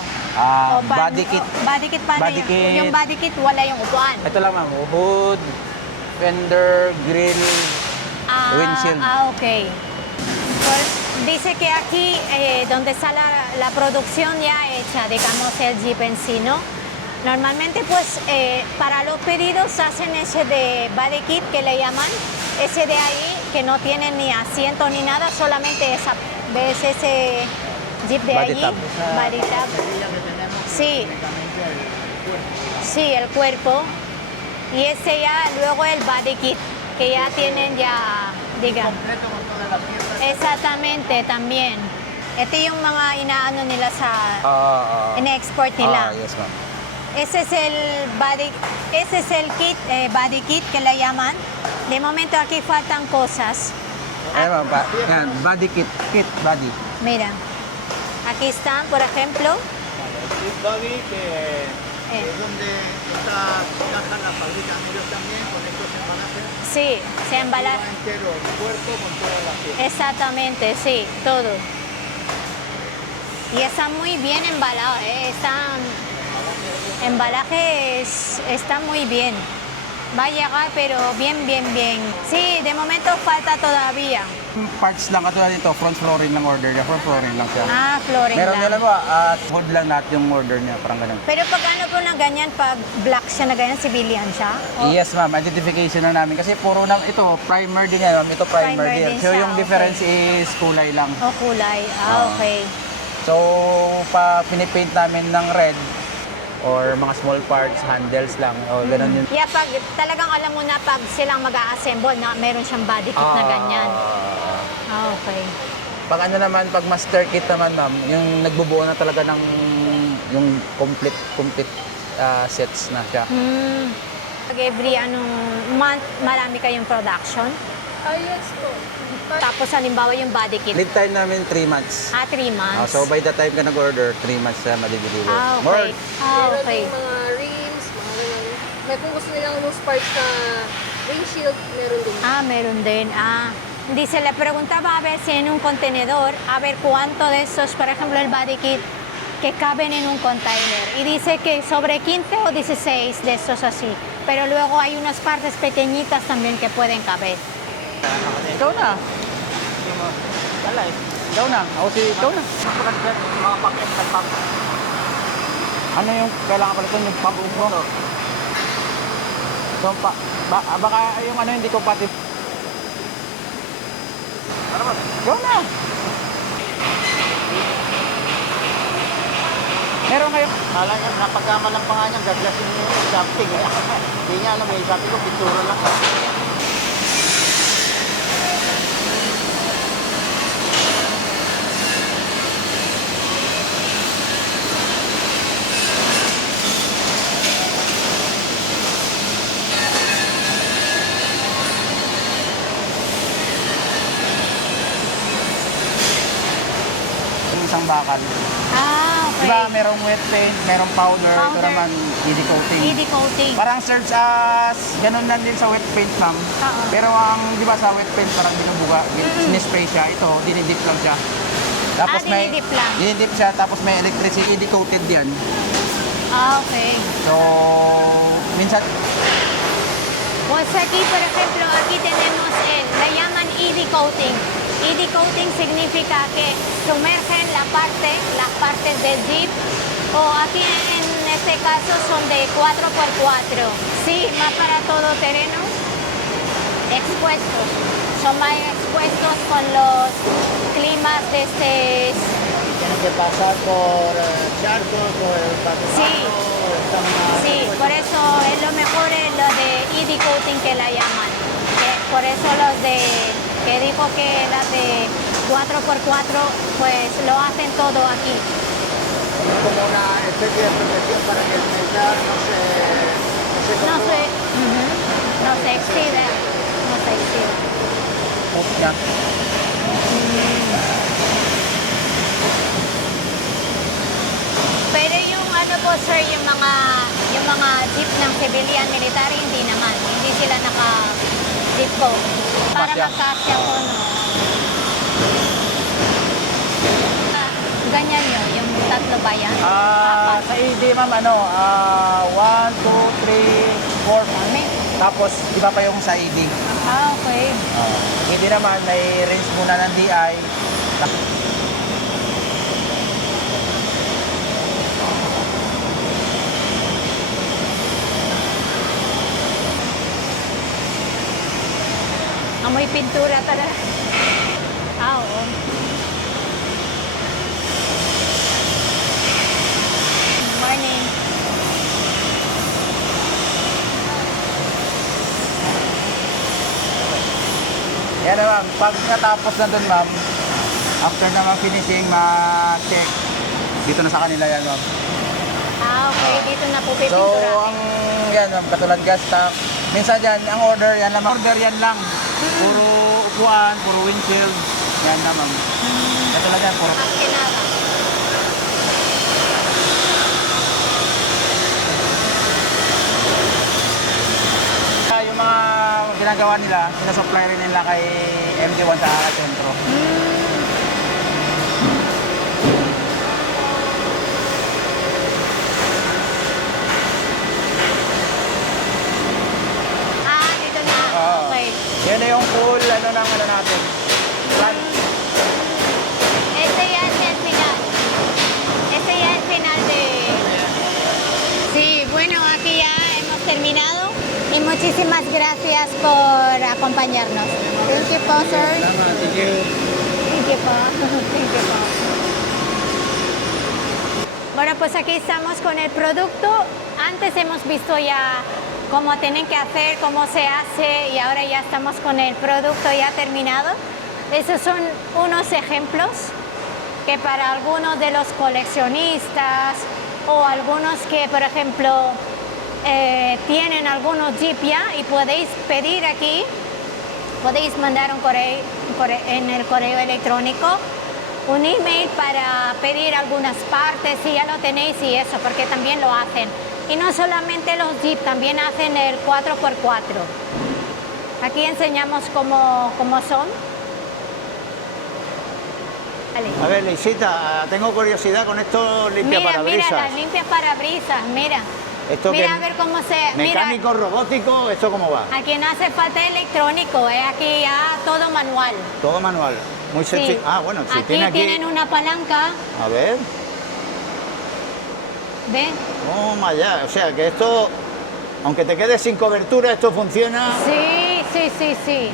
body kit. Body kit, paano Body yun? kit. Yung body kit, wala yung upuan. Ito lang, ma'am. Hood, fender, grill, windshield. Okay. Pues dice que aquí, donde está la producción ya hecha, digamos, el Jeep en sí, ¿no? Normalmente, pues, para los pedidos hacen ese de body kit, que le llaman, ese de ahí, que no tiene ni asiento ni nada, solamente ves ese Jeep de Body allí. tab. Body tab. Sí. Sí, el cuerpo. Y ese ya, luego el body kit, que ya tienen ya, digamos. Exactamente, también. Ito yung mga inaano nila sa in-export nila. Yes, ma'am. Ese es el kit, body kit que le llaman. De momento aquí faltan cosas. Ayan, ma'am. Yan, body kit. Kit, body. Mira, aquí están, por ejemplo. Body que es donde esta caja la fabrican ellos también con estos embalajes. Sí, se embala. Entero, el cuerpo con toda la pieza. Exactamente, sí, todo. Y está muy bien embalado, embalajes está muy bien. Va a llegar, pero bien. Sí, de momento falta todavía. Parts lang katulad dito, front flooring lang order niya. Front flooring lang siya. Flooring Meron lang. nila ba, at hood lang natin yung order niya, parang ganun. Pero pag ano po na ganyan, pag black siya na ganyan, civilian siya? Yes, ma'am. Identification lang namin. Kasi puro na, ito, primer din yan, ma'am. Ito primer, Primer din. din So siya, yung difference is kulay lang. O kulay. Okay. So, pinipaint namin ng red or mga small parts, handles lang, o ganun yun. Yeah, pag talagang alam mo na pag silang mag-a-assemble na meron siyang body kit na ganyan. Okay. Pag ano naman, pag master kit naman, ma'am, yung nagbubuo na talaga ng yung complete sets na siya. Pag every month, marami kayong production? Yes po. Tapos halimbawa yung body kit? Lead time namin 3 months. 3 months. So by the time ka nag-order, 3 months na madideliver. Okay. Okay. mga rims, may kung gusto nilang loose parts na windshield, meron din. Meron din. Dice, le preguntaba a ver si en un contenedor, a ver cuánto de esos, por ejemplo, el body kit, que caben en un container. Y dice que sobre 15 o 16 de esos así. Pero luego hay unas partes pequeñitas también que pueden caber. Ikaw na. Ikaw na. Ako si ikaw na. Ano yung kailangan pala ito? Yung pump mo? So, baka yung ano hindi compatible. Ikaw na. Meron kayo? Napagkamalang pa nga niya, gaglasin niya yung something. Hindi niya alam eh, sabi ko, pintura lang. Isang bakal. Okay. Diba, merong wet paint, merong powder. Ito naman, ED coating. ED coating. Parang serves as, ganun lang din sa wet paint, ma'am. Pero ang, di ba sa wet paint, parang binubuga, sinispray siya. Ito, dinidip lang siya. Tapos dinidip lang. Dinidip siya, tapos may electricity, ED coated yan. Okay. So, minsan, Pues aquí, por ejemplo, aquí tenemos le llaman ED coating. ED coating significa que sumergen las partes del Jeep, o aquí en este caso son de 4x4. Sí, más para todo terreno, expuestos. Son más expuestos con los climas de este. Tienen que pasar por charcos, por el Sí, sí, por eso es lo mejor es lo de ED coating que la llaman. Por eso los de que dijo que las de 4x4 pues lo hacen todo aquí. como una especie de protección para que el metal no se exida. yan. Pero yung ano po sir, yung mga jeep ng civilian military, hindi sila naka-jeep po. Para magkasya po, no? Ganyan yun, yung tatlo ba yan? Sa ED, ma'am, 1, 2, 3, 4. Tapos, iba pa yung sa ED. Okay. ED naman, may range muna ng DI. Amoy pintura talaga. Oo. Morning. Yan na, ma'am. Pag natapos na dun, ma'am, after naman finishing, ma-check. Dito na sa kanila yan, ma'am. Okay. Dito na po So, pipintura. ang yan, ma'am, katulad gas tank. Minsan dyan, ang order yan lang. Order yan lang. Puro upuan, puro windshield. Yan na, ma'am. Katulad yan, puro. Ang kinaka. Yung mga ginagawa nila, sinasupply rin nila kay MD1 sa sentro. Dito na. Okay. Yan na yung full, natin. Plan. Este ya es el final. Este ya es el final de... Sí, bueno, aquí ya hemos terminado. Y muchísimas gracias por acompañarnos. Thank you, po, sir. Thank you. Thank you, po. Thank you, po. Bueno, pues aquí estamos con el producto. Antes hemos visto ya cómo tienen que hacer, cómo se hace, y ahora ya estamos con el producto ya terminado. Esos son unos ejemplos que para algunos de los coleccionistas o algunos que, por ejemplo, tienen algunos Jeep ya y podéis pedir aquí, podéis mandar un correo en el correo electrónico, un email para pedir algunas partes si ya lo tenéis y eso, porque también lo hacen. Y no solamente los Jeep, también hacen el 4x4. Aquí enseñamos cómo son. Vale. A ver, Leisita, tengo curiosidad con estos limpiaparabrisas. Mira, las limpiaparabrisas, mira. Esto Mira que a ver cómo se... mecánico, robótico, ¿esto cómo va? Aquí no hace falta electrónico, aquí ya todo manual. Todo manual, muy sencillo. Sí. Ah, bueno, si Aquí tiene aquí... tienen una palanca, A ver, ¿ven? toma ya, o sea que esto, aunque te quedes sin cobertura, esto funciona. Sí.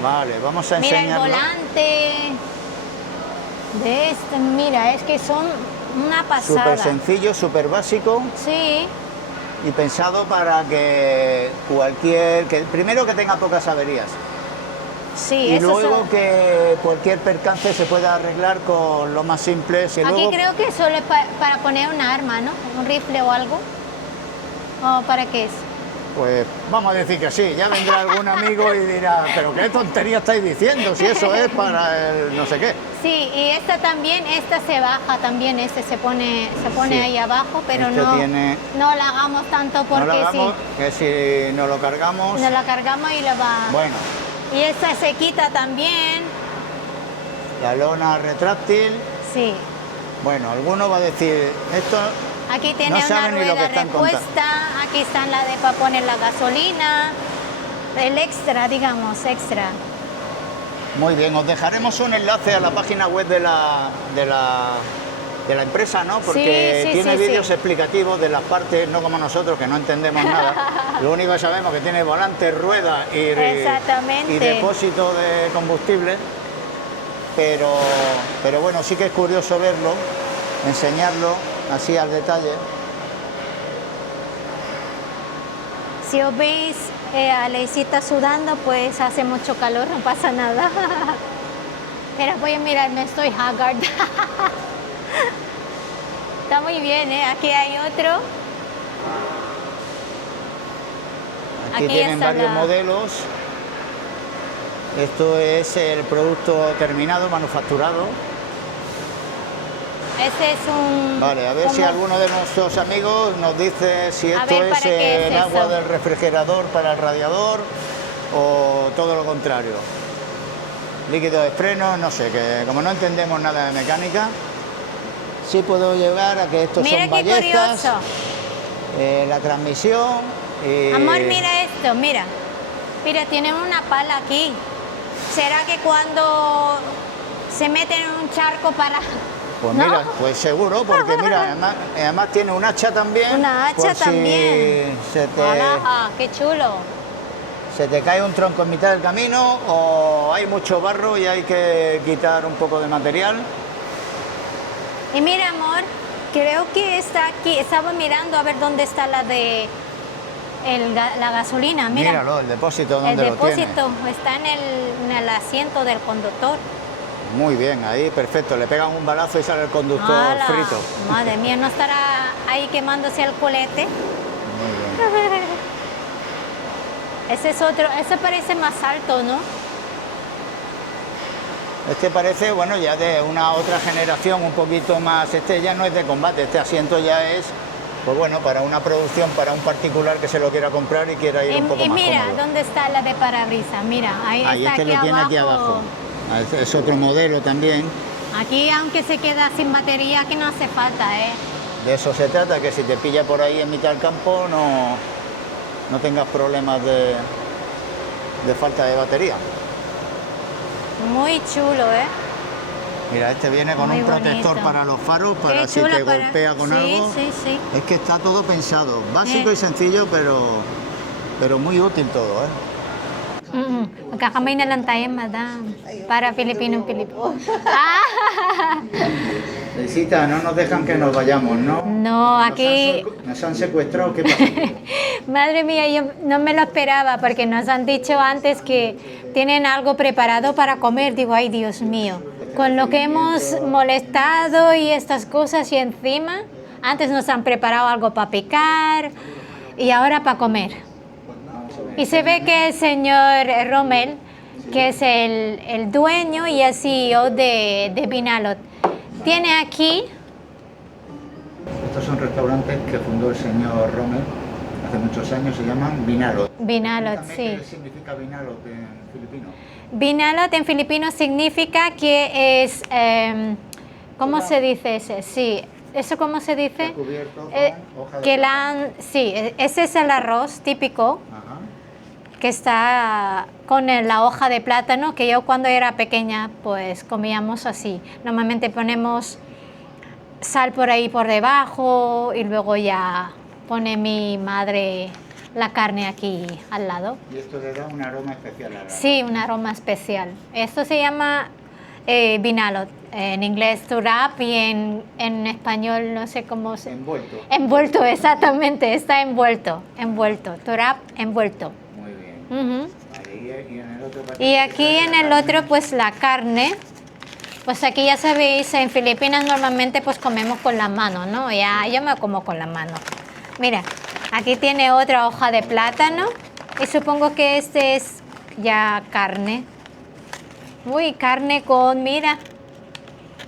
Vale, vamos a Mira el enseñarlo. volante de este, mira, es que son una pasada. Súper sencillo, súper básico. Sí, Y pensado para que primero que tenga pocas averías sí, y eso luego son... que cualquier percance se pueda arreglar con lo más simple. Si Aquí luego, creo que solo es para poner un arma, ¿no? Un rifle o algo. ¿O para qué es? pues vamos a decir que sí, ya vendrá algún amigo y dirá, pero qué tontería estáis diciendo, si eso es para el no sé qué. Sí, y esta también, esta se baja también, se pone Sí. ahí abajo, pero Este no, tiene- no la hagamos tanto porque no lo hagamos, sí, que si nos lo cargamos, nos la cargamos y la va... bueno, Y esta se quita también, la lona retráctil, sí. bueno, alguno va a decir, esto Aquí tiene no una saben ni lo que rueda están repuesta, aquí están la de para poner la gasolina, el extra, digamos, extra. muy bien, os dejaremos un enlace a la página web de la empresa, ¿no? Porque Sí, tiene sí. vídeos explicativos de las partes, no como nosotros que no entendemos nada. Lo único que sabemos es que tiene volante, rueda Exactamente. y depósito de combustible. Pero bueno, sí que es curioso verlo, enseñarlo así al detalle. Si os veis a Leisita sudando, pues hace mucho calor, no pasa nada. Pero voy a mirarme, estoy haggard. Está muy bien, ¿eh? Aquí hay otro. Aquí Aquí tienen está varios la- modelos. Esto es el producto terminado, manufacturado. Ese es un... Vale, a ver si como- alguno de nuestros amigos nos dice si A esto ver, es ¿para qué es el agua eso? del refrigerador para el radiador o todo lo contrario. Líquido de freno, no sé, que como no entendemos nada de mecánica, sí puedo llegar a que estos Mira son qué ballestas, curioso. la transmisión y... Amor, mira esto, mira. Mira, tienen una pala aquí. ¿Será que cuando se meten en un charco para...? Pues ¿No? mira, pues seguro, porque mira, además tiene un hacha también. Una hacha por si también. ¡Hala! ¡Qué chulo! se te cae un tronco en mitad del camino o hay mucho barro y hay que quitar un poco de material. Y mira, amor, creo que está aquí. Estaba mirando a ver dónde está la de la gasolina. Mira, Míralo, el depósito el donde lo tiene. depósito está en el asiento del conductor. Muy bien, ahí perfecto. Le pegan un balazo y sale el conductor ¡Hala! frito. Madre mía, no estará ahí quemándose el culete. Muy bien. Ese es otro, ese parece más alto, ¿no? Este parece, bueno, ya de una otra generación un poquito más. Este ya no es de combate, este asiento ya es, pues bueno, para una producción, para un particular que se lo quiera comprar y quiera ir un poco Y más mira, cómodo. ¿dónde está la de parabrisas? Mira, ahí Ahí está este aquí lo tiene abajo. aquí abajo. Ah, es otro modelo también. Aquí, aunque se queda sin batería, aquí no hace falta, ¿eh? De eso se trata, que si te pilla por ahí en mitad del campo no tengas problemas de falta de batería. Muy chulo, ¿eh? Mira, este viene con Muy un protector bonito. para los faros, para Qué si chulo te golpea con sí, algo. Sí, sí. Es que está todo pensado, básico y sencillo, pero muy útil todo, ¿eh? Magkakamay na lang tayo, madam. Para Pilipinong Pilipino. Ah! Felicita, no nos dejan que nos vayamos, ¿no? No, aquí... Nos han secuestrado, ¿qué pasa? Madre mía, yo no me lo esperaba porque nos han dicho antes que tienen algo preparado para comer. Digo, ay, Dios mío, con lo que hemos molestado y estas cosas y encima, antes nos han preparado algo para picar y ahora para comer. Y se ve que el señor Rommel, que es el dueño y el CEO de Vinalot, tiene aquí... Estos son restaurantes que fundó el señor Rommel hace muchos años, se llaman Vinalot. Vinalot, sí. ¿Qué significa Vinalot en filipino? Vinalot en filipino significa que es... ¿cómo se dice ese? Sí, ¿eso cómo se dice? Está cubierto con hoja de que plátano. sí, ese es el arroz típico. Ajá. Que está con la hoja de plátano, que yo cuando era pequeña pues comíamos así. Normalmente ponemos sal por ahí por debajo y luego ya pone mi madre la carne aquí al lado. Y esto le da un aroma especial a la... Sí, un aroma especial. Esto se llama Vinalot, en inglés turap y en español no sé cómo se... Envuelto. Envuelto, exactamente, está envuelto, turap, envuelto. Muy bien. Y en el otro Y aquí en el otro pues la carne, pues aquí ya sabéis, en Filipinas normalmente pues comemos con la mano, ¿no? Ya yo me como con la mano. Mira, aquí tiene otra hoja de plátano y supongo que este es ya carne. Uy, carne con, mira.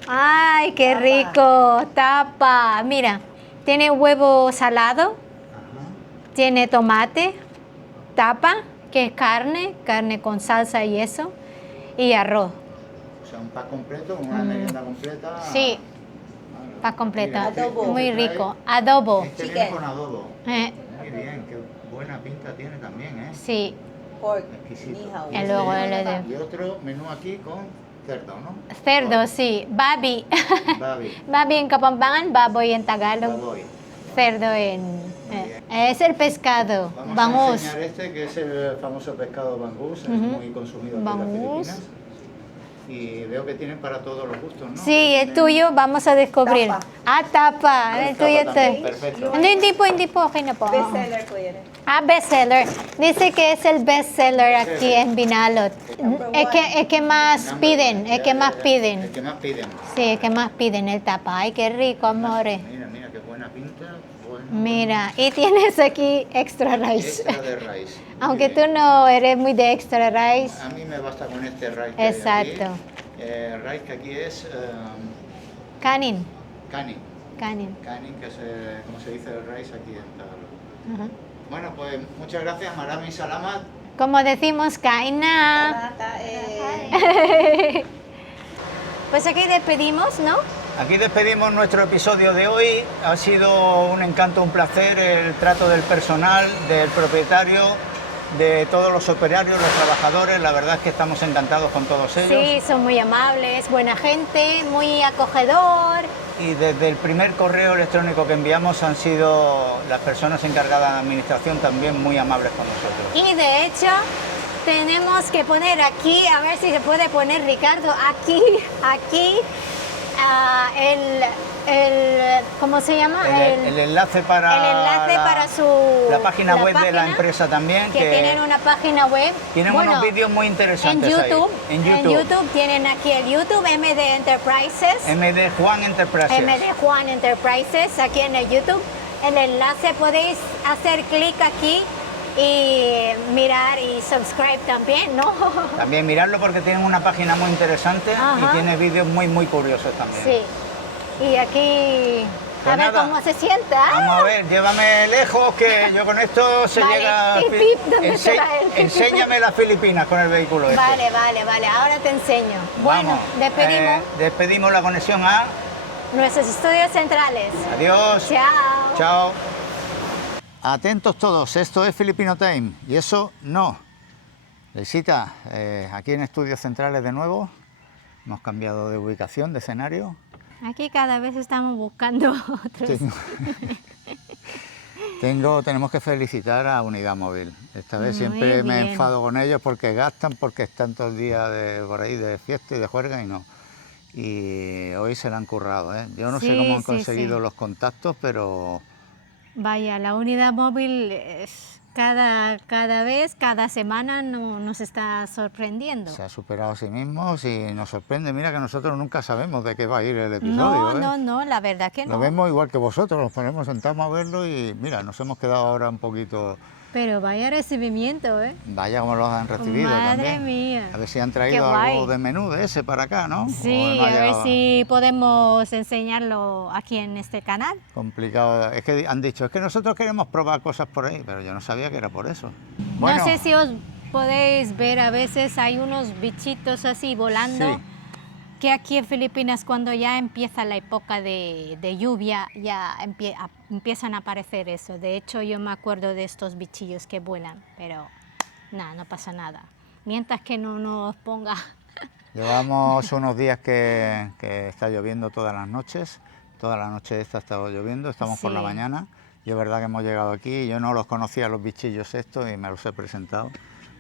Ay, qué rico, tapa. Mira, tiene huevo salado, tiene tomate, tapa, que es carne con salsa y eso, y arroz. O sea, un pack completo, una merienda completa. Sí, pack completo. Adobo. Muy rico. Adobo. Este viene con adobo. Eh, Muy bien, qué buena pinta tiene también, ¿eh? sí. Pork. Exquisito. Ni hao. Y luego le Y otro menú aquí con cerdo, ¿no? cerdo, sí. Babi. Babi. Babi en Kapampangan, baboy en Tagalog. Baboy. Cerdo en... es el pescado. Vamos a Bangus. enseñar este, que es el famoso pescado bangus, es muy consumido aquí en las Bangus. Filipinas. Y veo que tienen para todos los gustos, ¿no? Sí, el tuyo vamos a descubrir. Tapa. Tapa. El tuyo también, te... perfecto. Hindi po, okay na po. Bestseller po yan. Bestseller. Dice que es el bestseller aquí en Vinalot. Es que más piden, es que más El piden. que más piden. Sí, es que más piden el tapa. Ay, qué rico, amores. Mira, qué buena pinta. Bueno, Mira, y tienes aquí extra rice. extra de rice. Muy Aunque bien. tú no eres muy de extra rice. A mí me basta con este rice que hay Exacto. aquí. Rice que aquí es Kanin. canin. Kanin. Canin, que es, como se dice el rice aquí en Tagalog. Ajá. Bueno, pues muchas gracias, Marami Salamat. Como decimos, kaina. Pues aquí despedimos, ¿no? Aquí despedimos nuestro episodio de hoy. Ha sido un encanto, un placer el trato del personal, del propietario, de todos los operarios, los trabajadores. La verdad es que estamos encantados con todos ellos. Sí, son muy amables, buena gente, muy acogedor. Y desde el primer correo electrónico que enviamos han sido las personas encargadas de administración también muy amables con nosotros. Y de hecho, tenemos que poner aquí, a ver si se puede poner Ricardo, aquí, ¿cómo se llama? El enlace para, el enlace para su... la página web de la página, empresa también. Que tienen una página web. Tienen Bueno, unos vídeos muy interesantes en YouTube, ahí. En YouTube tienen aquí el YouTube MD Enterprises. MD Juan Enterprises. MD Juan Enterprises, aquí en el YouTube. El enlace podéis hacer clic aquí y mirar y subscribe también, ¿no? También mirarlo porque tienen una página muy interesante Ajá. y tiene vídeos muy curiosos también. Sí. Y aquí, Pues a ver nada, cómo se sienta. Vamos a ver, llévame lejos que yo con esto se Vale, llega... pip, pip, ¿dónde estará él? Enséñame las Filipinas con el vehículo este. Vale, ahora te enseño. Bueno, Vamos, despedimos despedimos la conexión a... nuestros estudios centrales. Adiós. Chao. Chao. Atentos todos, esto es Filipino Time y eso no. Visita, aquí en Estudios Centrales de nuevo, hemos cambiado de ubicación, de escenario. Aquí cada vez estamos buscando otros. Tenemos que felicitar a Unidad Móvil. Esta vez Muy siempre me bien. enfado con ellos porque gastan, porque están todo el día por ahí de fiesta y de juerga y no. y hoy se la han currado, ¿eh? Yo no sé Sí, cómo han sí, conseguido sí. los contactos, pero Vaya, la unidad móvil cada vez, cada semana nos está sorprendiendo. se ha superado a sí mismo y nos sorprende. Mira que nosotros nunca sabemos de qué va a ir el episodio, No, ¿eh? no, no, la verdad que Lo no. vemos igual que vosotros, nos ponemos, sentamos a verlo y mira, nos hemos quedado ahora un poquito... Pero vaya recibimiento, ¿eh? Vaya como los han recibido Madre también. mía. A ver si han Qué traído guay. algo de menú de ese para acá, ¿no? Sí, ¿O no ha a ver llegado? si podemos enseñarlo aquí en este canal. Complicado. Es que han dicho, es que nosotros queremos probar cosas por ahí, pero yo no sabía que era por eso. Bueno, No sé si os podéis ver, a veces hay unos bichitos así volando, sí. que aquí en Filipinas cuando ya empieza la época de lluvia ya empiezan a aparecer eso. De hecho yo me acuerdo de estos bichillos que vuelan, pero nada, no pasa nada. Mientras que no nos ponga... Llevamos unos días que está lloviendo todas las noches. Toda la noche esta ha estado lloviendo, estamos por la Sí. mañana. Y es verdad que hemos llegado aquí, yo no los conocía los bichillos estos y me los he presentado.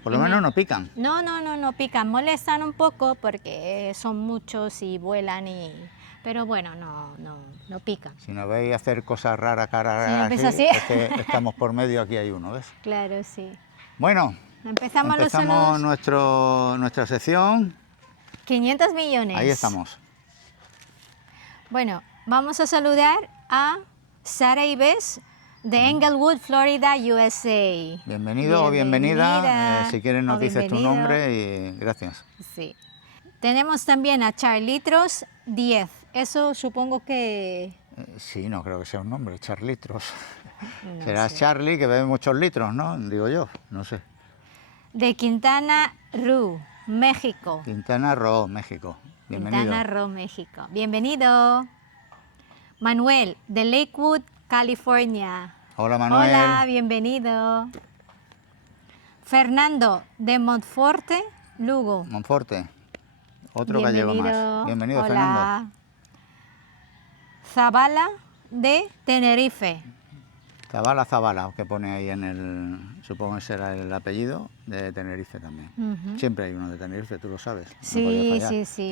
Por lo menos no pican. No pican, molestan un poco porque son muchos y vuelan pero bueno, no pican. Si nos veis hacer cosas raras, caras Sí, raras, empieza así, así. es que estamos por medio, aquí hay uno, ¿ves? Claro, sí. Bueno, Empezamos los saludos. nuestra sección. 500 millones. Ahí estamos. Bueno, vamos a saludar a Sara Ives de Englewood, Florida, USA. Bienvenido o bienvenida. Si quieres nos dices tu nombre y gracias. Sí. Tenemos también a Charlitros 10. Eso supongo que... Sí, no creo que sea un nombre, Charlitros. No Será sé. Charlie que bebe muchos litros, ¿no? Digo yo, no sé. De Quintana Roo, México. Quintana Roo, México. Bienvenido. Quintana Roo, México. Bienvenido. Manuel, de Lakewood, California. Hola Manuel. Hola, bienvenido. Fernando, de Montforte, Lugo. Monforte. Otro gallego más. Bienvenido, Hola. Fernando. Zabala, de Tenerife. Zabala, que pone ahí en el... Supongo que será el apellido de Tenerife también. Ujú. Siempre hay uno de Tenerife, tú lo sabes. No Sí, podía fallar. sí, sí.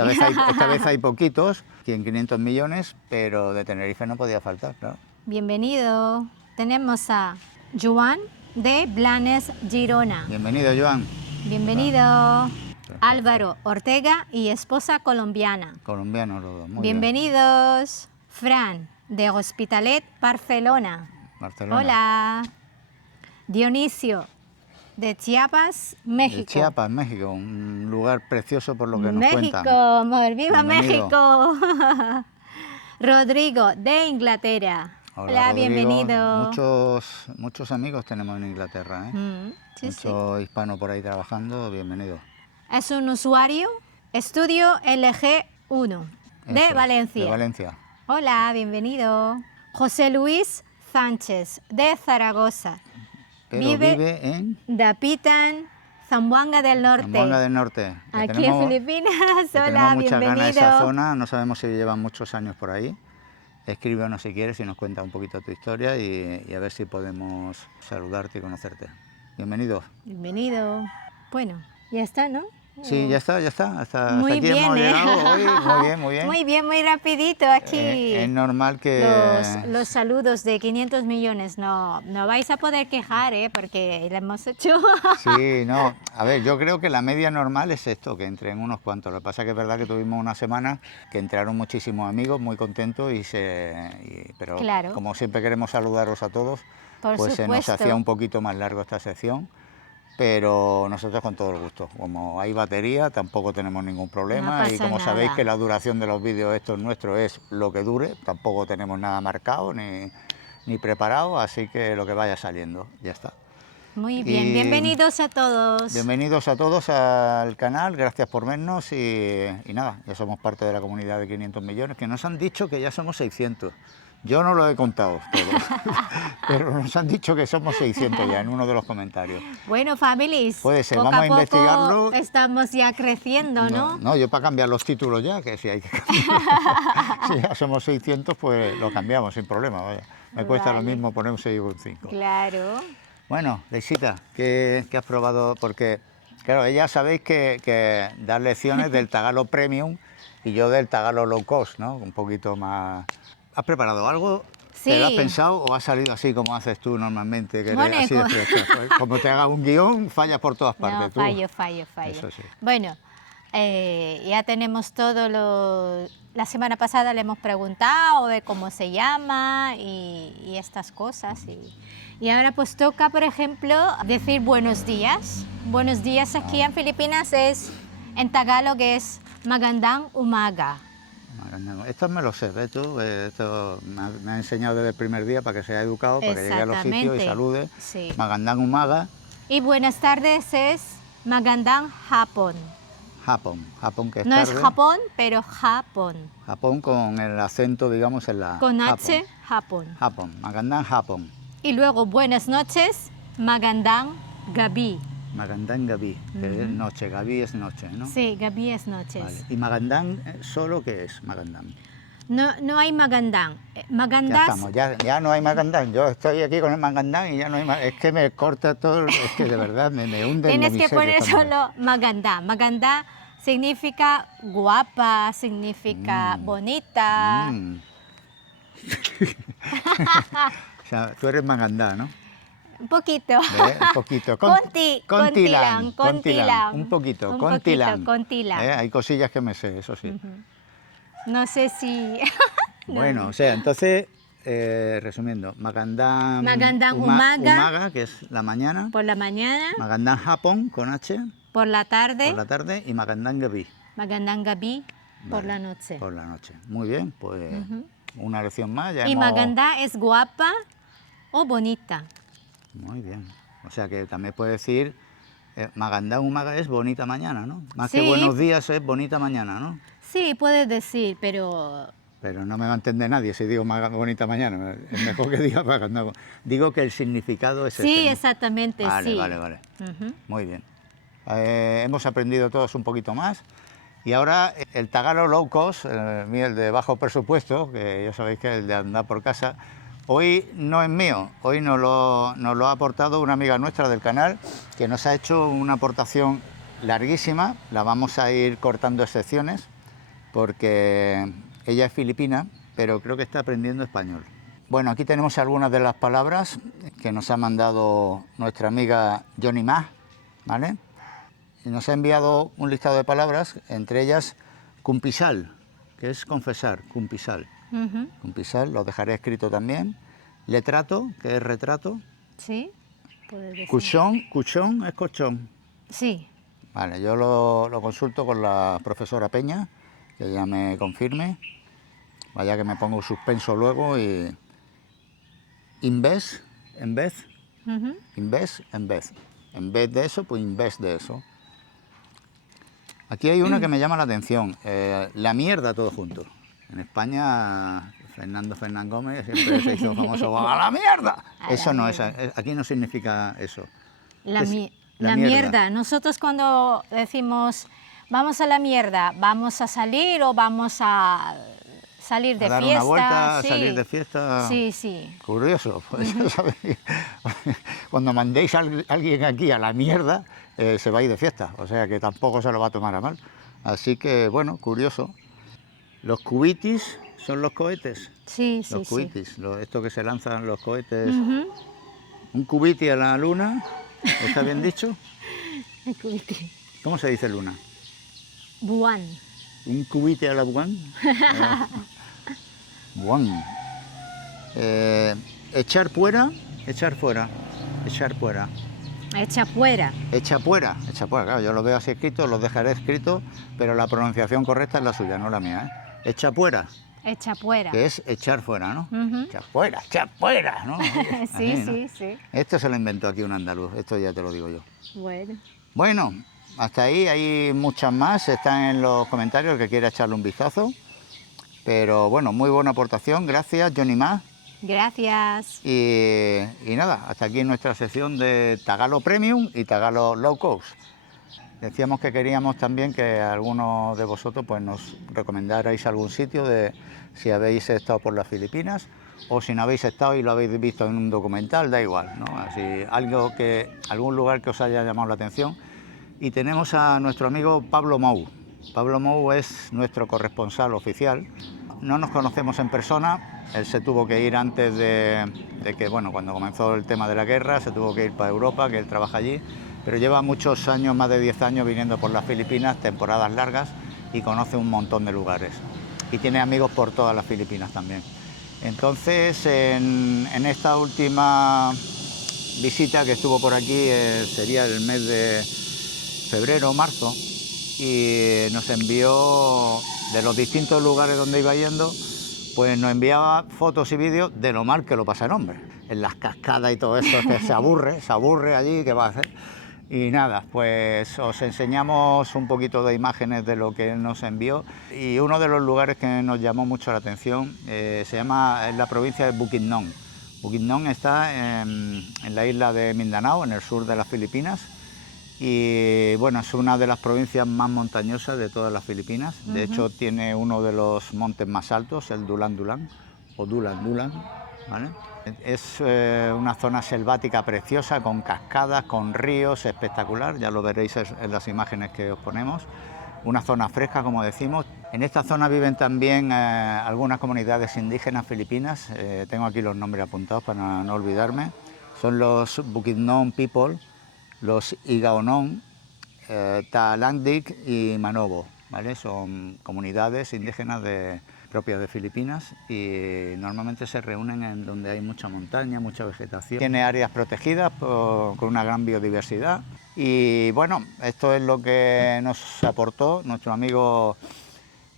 Esta vez hay poquitos, 500 millones, pero de Tenerife no podía faltar, claro. Bienvenido. Tenemos a Joan, de Blanes, Girona. Bienvenido, Joan. Bienvenido. Álvaro Ortega y esposa colombiana. Colombianos los dos. Muy bien. Bienvenidos. Fran, de Hospitalet, Barcelona. Barcelona. Hola. Dionisio, de Chiapas, México. De Chiapas, México, un lugar precioso por lo que nos México, cuentan. amor, ¡viva Bienvenido. México! Rodrigo, de Inglaterra. Hola, Rodrigo. bienvenido. Muchos amigos tenemos en Inglaterra, ¿eh? Sí, sí. Mucho hispano por ahí trabajando, bienvenido. Es un usuario, estudio LG1, de Eso, Valencia. De Valencia. Hola, bienvenido. José Luis Sánchez, de Zaragoza. Pero vive en Dapitan, Zamboanga del Norte. Zamboanga del Norte. que Aquí tenemos- en Filipinas. que Hola, tenemos muchas ganas de esa bienvenido. zona, no sabemos si llevan muchos años por ahí. Escríbenos si quieres y nos cuenta un poquito tu historia y a ver si podemos saludarte y conocerte. Bienvenido. Bienvenido. Bueno, ya está, ¿no? Sí, ya está. Hasta Muy aquí bien, hemos ¿eh? llegado hoy. Muy bien, muy bien. Muy bien, muy rapidito aquí. Es normal que... Los saludos de 500 millones, no vais a poder quejar, porque lo hemos hecho. Sí, no. A ver, yo creo que la media normal es esto, que entren unos cuantos. Lo que pasa que es verdad que tuvimos una semana que entraron muchísimos amigos, muy contentos, pero Claro. como siempre queremos saludaros a todos, Por pues se nos supuesto. hacía un poquito más largo esta sección. Pero nosotros con todo el gusto. Como hay batería, tampoco tenemos ningún problema. No y pasa como sabéis nada. que la duración de los vídeos estos nuestros es lo que dure, tampoco tenemos nada marcado ni preparado, así que lo que vaya saliendo, ya está. Muy bien, Y- bienvenidos a todos. Bienvenidos a todos al canal, gracias por vernos y nada, ya somos parte de la comunidad de 500 millones, que nos han dicho que ya somos 600. Yo no lo he contado todo, pero nos han dicho que somos 600 ya en uno de los comentarios. Bueno, families, Puede ser, poco vamos a poco investigarlo. estamos ya creciendo, ¿no? No, yo para cambiar los títulos ya, que si hay que cambiar. Si ya somos 600, pues lo cambiamos sin problema, vaya. Me cuesta lo Vale. mismo poner un 6 o un 5. Claro. Bueno, Leisita, ¿qué has probado? Porque, claro, ya sabéis que dar lecciones del Tagalog Premium y yo del Tagalog low cost, ¿no? Un poquito más... ¿Has preparado algo? Sí. ¿Te lo has pensado o ha salido así como haces tú normalmente? Que eres Bueno, así de fresca? Pues, como te hagas un guión, fallas por todas partes. No, tú. fallo. Eso sí. Bueno, ya tenemos todo lo... La semana pasada le hemos preguntado de cómo se llama y estas cosas. Y ahora pues toca, por ejemplo, decir buenos días. Buenos días aquí en Filipinas en Tagalog es magandang umaga. Esto me lo sé, ¿ves tú? Esto me ha enseñado desde el primer día para que sea educado, para que llegue a los sitios y salude. Sí. Magandang umaga. Y buenas tardes es magandang hapon. Japón que es No tarde. es Japón, pero Japón. Japón con el acento, digamos, en la... Con H, Japón. Japón, magandang Japón. Y luego buenas noches, magandang gabi. Magandang gabi, que es noche, gabi es noche, ¿no? Sí, gabi es noches. Vale. ¿Y magandang solo qué es magandang? No hay magandang. Ya Magandas, estamos, ya no hay magandang. Yo estoy aquí con el magandang y ya no hay es que me corta todo, es que de verdad me hunde en la tienes que miseria poner esta mujer. solo maganda. Maganda significa guapa, significa bonita. O sea, tú eres magandá, ¿no? Un poquito. ¿Ve? Un poquito. Contilan. Un poquito, Un contilan. poquito, contilan. Hay cosillas que me sé, eso sí. No sé si... Bueno, o sea, entonces, resumiendo, magandang umaga, umaga, que es la mañana. por la mañana, Magandang Japón, con H, por la tarde, por la tarde, y magandang gabi. magandang gabi, por Vale, la noche. Por la noche. Muy bien, pues una lección más. Ya Y hemos... maganda es guapa o bonita. Muy bien. O sea que también puede decir, magandang umaga es bonita mañana, ¿no? Más que Sí. buenos días es bonita mañana, ¿no? Sí, puedes decir, pero... Pero no me va a entender nadie si digo bonita mañana. Es mejor que diga magandang. Digo que el significado es Sí, ese, ¿no? exactamente, Vale, sí. vale. Ujú. Muy bien. Hemos aprendido todos un poquito más. Y ahora el Tagalog low cost, el de bajo presupuesto, que ya sabéis que es el de andar por casa, hoy no es mío, hoy nos lo ha aportado una amiga nuestra del canal, que nos ha hecho una aportación larguísima. La vamos a ir cortando excepciones, porque ella es filipina, pero creo que está aprendiendo español. Bueno, aquí tenemos algunas de las palabras que nos ha mandado nuestra amiga Johnny Ma, ¿vale? Y nos ha enviado un listado de palabras, entre ellas cumpisal, que es confesar, cumpisal. Ujú. Cumpisal, lo dejaré escrito también. Letrato, que es retrato. Sí, puedes decir. Cuchón es colchón. Sí. Vale, yo lo consulto con la profesora Peña, que ella me confirme. Vaya que me pongo suspenso luego y... en vez. Ujú. En vez de eso, pues en vez de eso. Aquí hay una que me llama la atención, la mierda todo junto. En España, Fernando Gómez siempre se hizo famoso, ¡a la mierda! Eso no, aquí no significa eso. La Es mierda. Nosotros cuando decimos vamos a la mierda, vamos a salir o vamos a salir de A dar fiesta. una vuelta, sí. salir de fiesta. Sí. Curioso, pues ya sabéis, cuando mandéis a alguien aquí a la mierda, se va a ir de fiesta, o sea que tampoco se lo va a tomar a mal. Así que, bueno, curioso. Los cubitis son los cohetes. Sí. Los cubitis, esto que se lanzan los cohetes. Ujú. Un cubiti a la luna, ¿está bien dicho? El cubiti. ¿Cómo se dice luna? Buan. Un cubiti a la buan. Buan. Echar fuera, echar fuera, echar fuera. Echa fuera. Echa fuera, claro, yo lo veo así escrito, lo dejaré escrito, pero la pronunciación correcta es la suya, no la mía, ¿eh? Echa fuera, Echa fuera. que es echar fuera, ¿no? Ujú. Echa fuera, ¿no? Sí, Así, ¿no? sí. Esto se lo inventó aquí un andaluz, esto ya te lo digo yo. Bueno. Bueno, hasta ahí, hay muchas más, están en los comentarios, el que quiera echarle un vistazo. Pero bueno, muy buena aportación, gracias Johnny Ma. Gracias. Y nada, hasta aquí nuestra sección de Tagalog Premium y Tagalog Low Cost. Decíamos que queríamos también que algunos de vosotros pues, nos recomendarais algún sitio de si habéis estado por las Filipinas o si no habéis estado y lo habéis visto en un documental, da igual, ¿no? Así, algún lugar que os haya llamado la atención. Y tenemos a nuestro amigo Pablo Mou. Pablo Mou es nuestro corresponsal oficial. No nos conocemos en persona, él se tuvo que ir antes de que, bueno, cuando comenzó el tema de la guerra, se tuvo que ir para Europa, que él trabaja allí, pero lleva muchos años, más de 10 años, viniendo por las Filipinas, temporadas largas, y conoce un montón de lugares. Y tiene amigos por todas las Filipinas también. Entonces, en esta última visita que estuvo por aquí, sería el mes de febrero o marzo, y nos envió, de los distintos lugares donde iba yendo, pues nos enviaba fotos y vídeos de lo mal que lo pasa el hombre. En las cascadas y todo eso, que se aburre allí, ¿qué va a hacer? Y nada, pues os enseñamos un poquito de imágenes de lo que él nos envió, y uno de los lugares que nos llamó mucho la atención se llama, en la provincia de Bukidnon. Bukidnon está en la isla de Mindanao, en el sur de las Filipinas, y bueno, es una de las provincias más montañosas de todas las Filipinas. De hecho, tiene uno de los montes más altos, el Dulan Dulan, o Dulan Dulan, ¿vale? Es una zona selvática preciosa, con cascadas, con ríos, espectacular, ya lo veréis en las imágenes que os ponemos. Una zona fresca, como decimos. En esta zona viven también algunas comunidades indígenas filipinas, tengo aquí los nombres apuntados para no olvidarme. Son los Bukidnon People, los Igaonon, Taalandic y Manobo, ¿vale? Son comunidades indígenas propias de Filipinas, y normalmente se reúnen en donde hay mucha montaña, mucha vegetación. Tiene áreas protegidas con una gran biodiversidad, y bueno, esto es lo que nos aportó nuestro amigo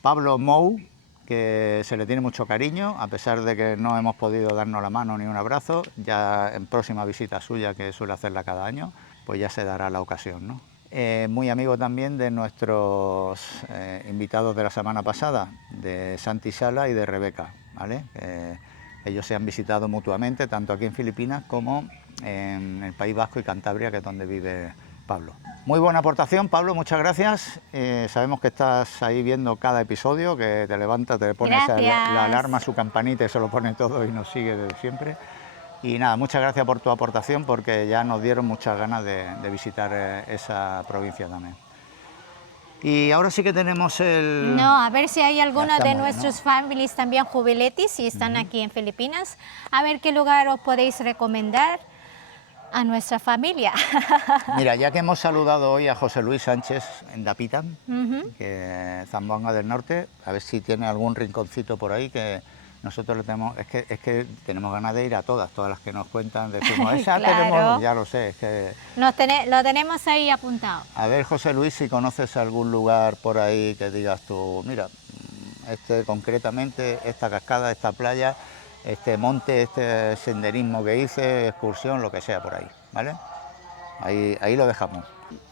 Pablo Mou, que se le tiene mucho cariño, a pesar de que no hemos podido darnos la mano ni un abrazo. Ya en próxima visita suya, que suele hacerla cada año, pues ya se dará la ocasión, ¿no? Muy amigo también de nuestros invitados de la semana pasada, de Santi Sala y de Rebeca, ¿vale? Ellos se han visitado mutuamente, tanto aquí en Filipinas como en el País Vasco y Cantabria, que es donde vive Pablo. Muy buena aportación, Pablo, muchas gracias. Sabemos que estás ahí viendo cada episodio, que te levantas, te pones la alarma, su campanita, y se lo pone todo y nos sigue desde siempre. Y nada, muchas gracias por tu aportación, porque ya nos dieron muchas ganas de visitar esa provincia también. Y ahora sí que tenemos el... No, a ver si hay alguno de ¿no? nuestros families también jubiletis, si están aquí en Filipinas. A ver qué lugar os podéis recomendar a nuestra familia. Mira, ya que hemos saludado hoy a José Luis Sánchez en Dapitan, que es Zamboanga del Norte, a ver si tiene algún rinconcito por ahí que... Nosotros lo tenemos, es que tenemos ganas de ir a todas las que nos cuentan, decimos, esa Claro. tenemos, ya lo sé, es que... Lo tenemos ahí apuntado. A ver, José Luis, si conoces algún lugar por ahí que digas tú, mira, concretamente, esta cascada, esta playa, este monte, este senderismo que hice, excursión, lo que sea por ahí, ¿vale? Ahí lo dejamos.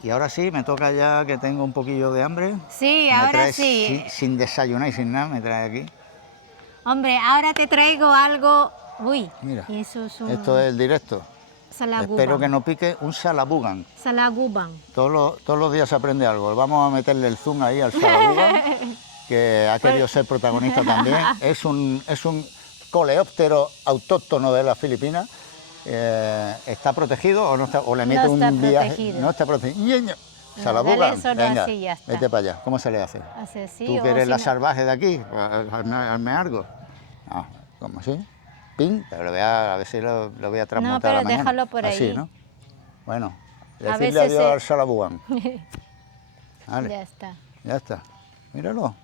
Y ahora sí, me toca ya que tengo un poquillo de hambre. Sí, Me ahora traes sí. Sin desayunar y sin nada, me trae aquí. Hombre, ahora te traigo algo... Uy, Mira, eso es un... esto es el directo. Salaguban. Espero que no pique un salabugan. Salaguban. Todos los días se aprende algo. Vamos a meterle el zoom ahí al salabugan, que ha querido ser protagonista también. Es un coleóptero autóctono de las Filipinas. ¿Está protegido o no está? ¿O le mete No está un viaje? protegido. No está protegido. No, Salabugan, dale solo venga, así, ya está. vete para allá. ¿Cómo se le hace? Así, sí, ¿Tú o que eres si la no- salvaje de aquí? ¿Hazme algo? No, ¿cómo así? Pin, pero a ver si lo voy a transmutar pero a la mañana. déjalo por Así, ahí. ¿no? Bueno, A decirle veces adiós al salabugan. Vale, Ya está. ya está. Míralo.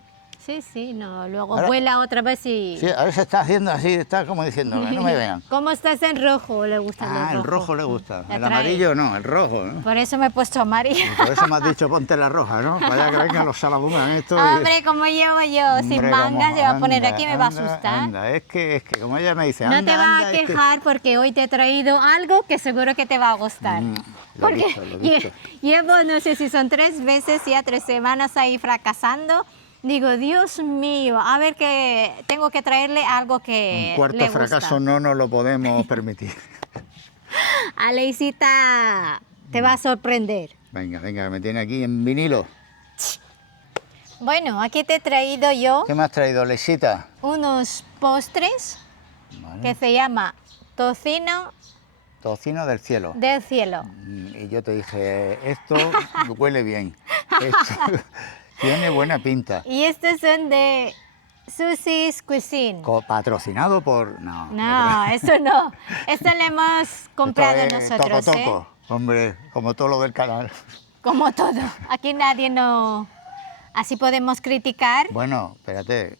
Sí, no, luego Ahora- vuela otra vez y... Sí, ahora se está haciendo así, está como diciendo, no me vean. ¿Cómo estás en rojo? ¿Le gusta El rojo le gusta. Le El atrae. amarillo no, el rojo, ¿no? Por eso me he puesto amarillo. Y por eso me has dicho ponte la roja, ¿no? Vaya que vengan los salabugan estos. Hombre, como llevo yo, sin Hombre, mangas, cómo- se va a poner anda, aquí y me va a anda, asustar. anda. Es que como ella me dice, No anda, te vas anda, a es que- quejar porque hoy te he traído algo que seguro que te va a gustar. Lo he Porque visto, lo he visto. llevo, no sé si son 3 veces, ya 3 semanas ahí fracasando. Digo, Dios mío, a ver que tengo que traerle algo que Un cuarto le gusta. fracaso no nos lo podemos permitir. Aleisita, te va a sorprender. Venga, me tiene aquí en vinilo. Bueno, aquí te he traído yo ¿Qué me has traído, Leisita? unos postres Vale. que se llama tocino Tocino del cielo. del cielo. Y yo te dije, esto huele bien. Esto- Tiene buena pinta. Y estos son de Susie's Cuisine. Patrocinado por... No, eso no. Esto lo hemos comprado Esto es nosotros, toco, ¿eh? toco. Hombre, como todo lo del canal. Como todo. Aquí nadie no... Así podemos criticar. Bueno, espérate.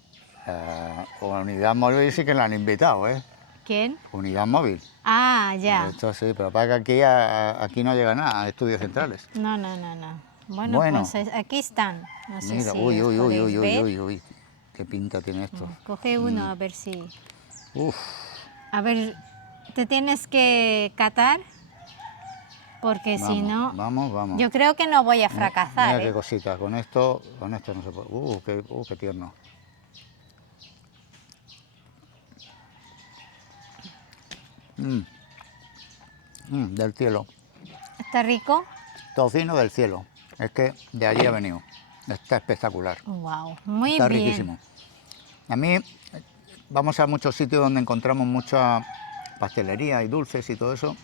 Unidad Móvil sí que la han invitado, ¿eh? ¿Quién? Unidad Móvil. Ah, ya. Esto sí, pero para que aquí no llega nada, a estudios centrales. No. Bueno, Bueno. pues aquí están. No sé Mira, si uy, os uy, podéis uy, uy, ver. uy, uy. Qué pinta tiene esto. Coge uno a ver si... Uf, A ver, te tienes que catar porque si no... Vamos. Yo creo que no voy a Mira fracasar, qué ¿eh? cosita, con esto no se puede. Qué tierno. Del cielo. ¿Está rico? Tocino del cielo. Es que de allí ha venido. Está espectacular. Wow, muy Está bien. riquísimo. A mí, vamos a muchos sitios donde encontramos mucha pastelería y dulces y todo eso.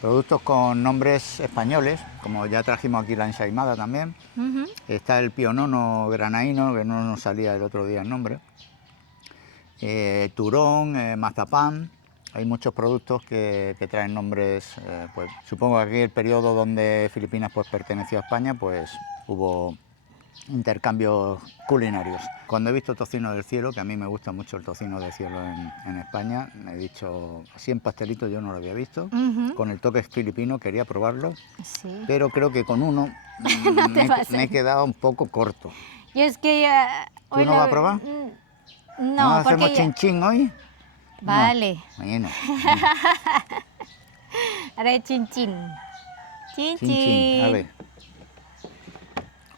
Productos con nombres españoles, como ya trajimos aquí la ensaimada también. Ujú. Está el pionono granaíno, que no nos salía el otro día el nombre. Turón, mazapán. Hay muchos productos que traen nombres, pues supongo que aquí el periodo donde Filipinas pues perteneció a España, pues hubo intercambios culinarios. Cuando he visto tocino del cielo, que a mí me gusta mucho el tocino del cielo en España, me he dicho, así en pastelito yo no lo había visto, Ujú. con el toque filipino quería probarlo, Sí. pero creo que con uno No te pases. me he quedado un poco corto. Y es que ya... ¿Tú no vas a probar? No, ¿Hacemos porque ya... chin chin hoy? Vale. No. Bueno, Haré chin chin. Chin chin chin, a chin. ver.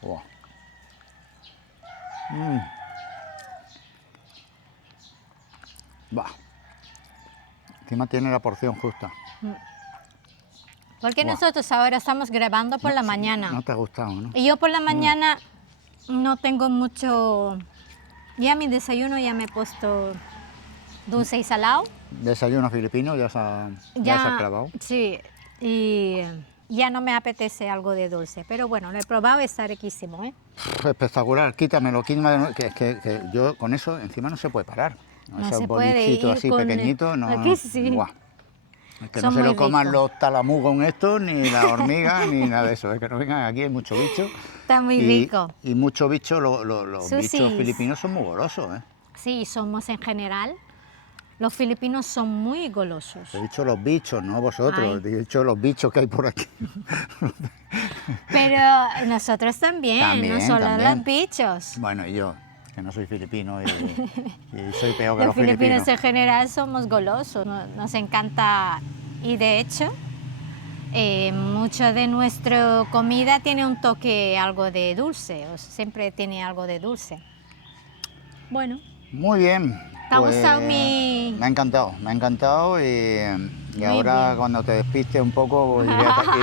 Wow. Bah. Encima tiene la porción justa. Porque Buah. nosotros ahora estamos grabando por la mañana. No te ha gustado, ¿no? Y yo por la mañana no tengo mucho... Ya mi desayuno ya me he puesto dulce y salado. Desayuno filipino, ya se ha clavado. Sí, y ya no me apetece algo de dulce. Pero bueno, lo he probado y está riquísimo, ¿eh? Espectacular, quítamelo, que yo con eso encima no se puede parar. No Esos se puede, bolichitos y así con- pequeñitos, no. aquí sí. Buah. Es que Son no se muy lo coman ricos. los talamugos estos, ni las hormigas, ni nada de eso. Es que no vengan aquí, hay mucho bicho. Está muy rico. Y muchos bichos, los Susis. bichos filipinos son muy golosos, ¿eh? Sí, somos en general. Los filipinos son muy golosos. He dicho los bichos, no vosotros. Ay. He dicho los bichos que hay por aquí. Pero nosotros también, También, no solo también. los bichos. Bueno, y yo, que no soy filipino y soy peor que Los los filipinos en general somos golosos, nos encanta y de hecho mucho de nuestra comida tiene un toque algo de dulce, o siempre tiene algo de dulce. Bueno, Muy bien. ¿te ha gustado mi...? Me ha encantado y ahora bien. cuando te despistes un poco pues,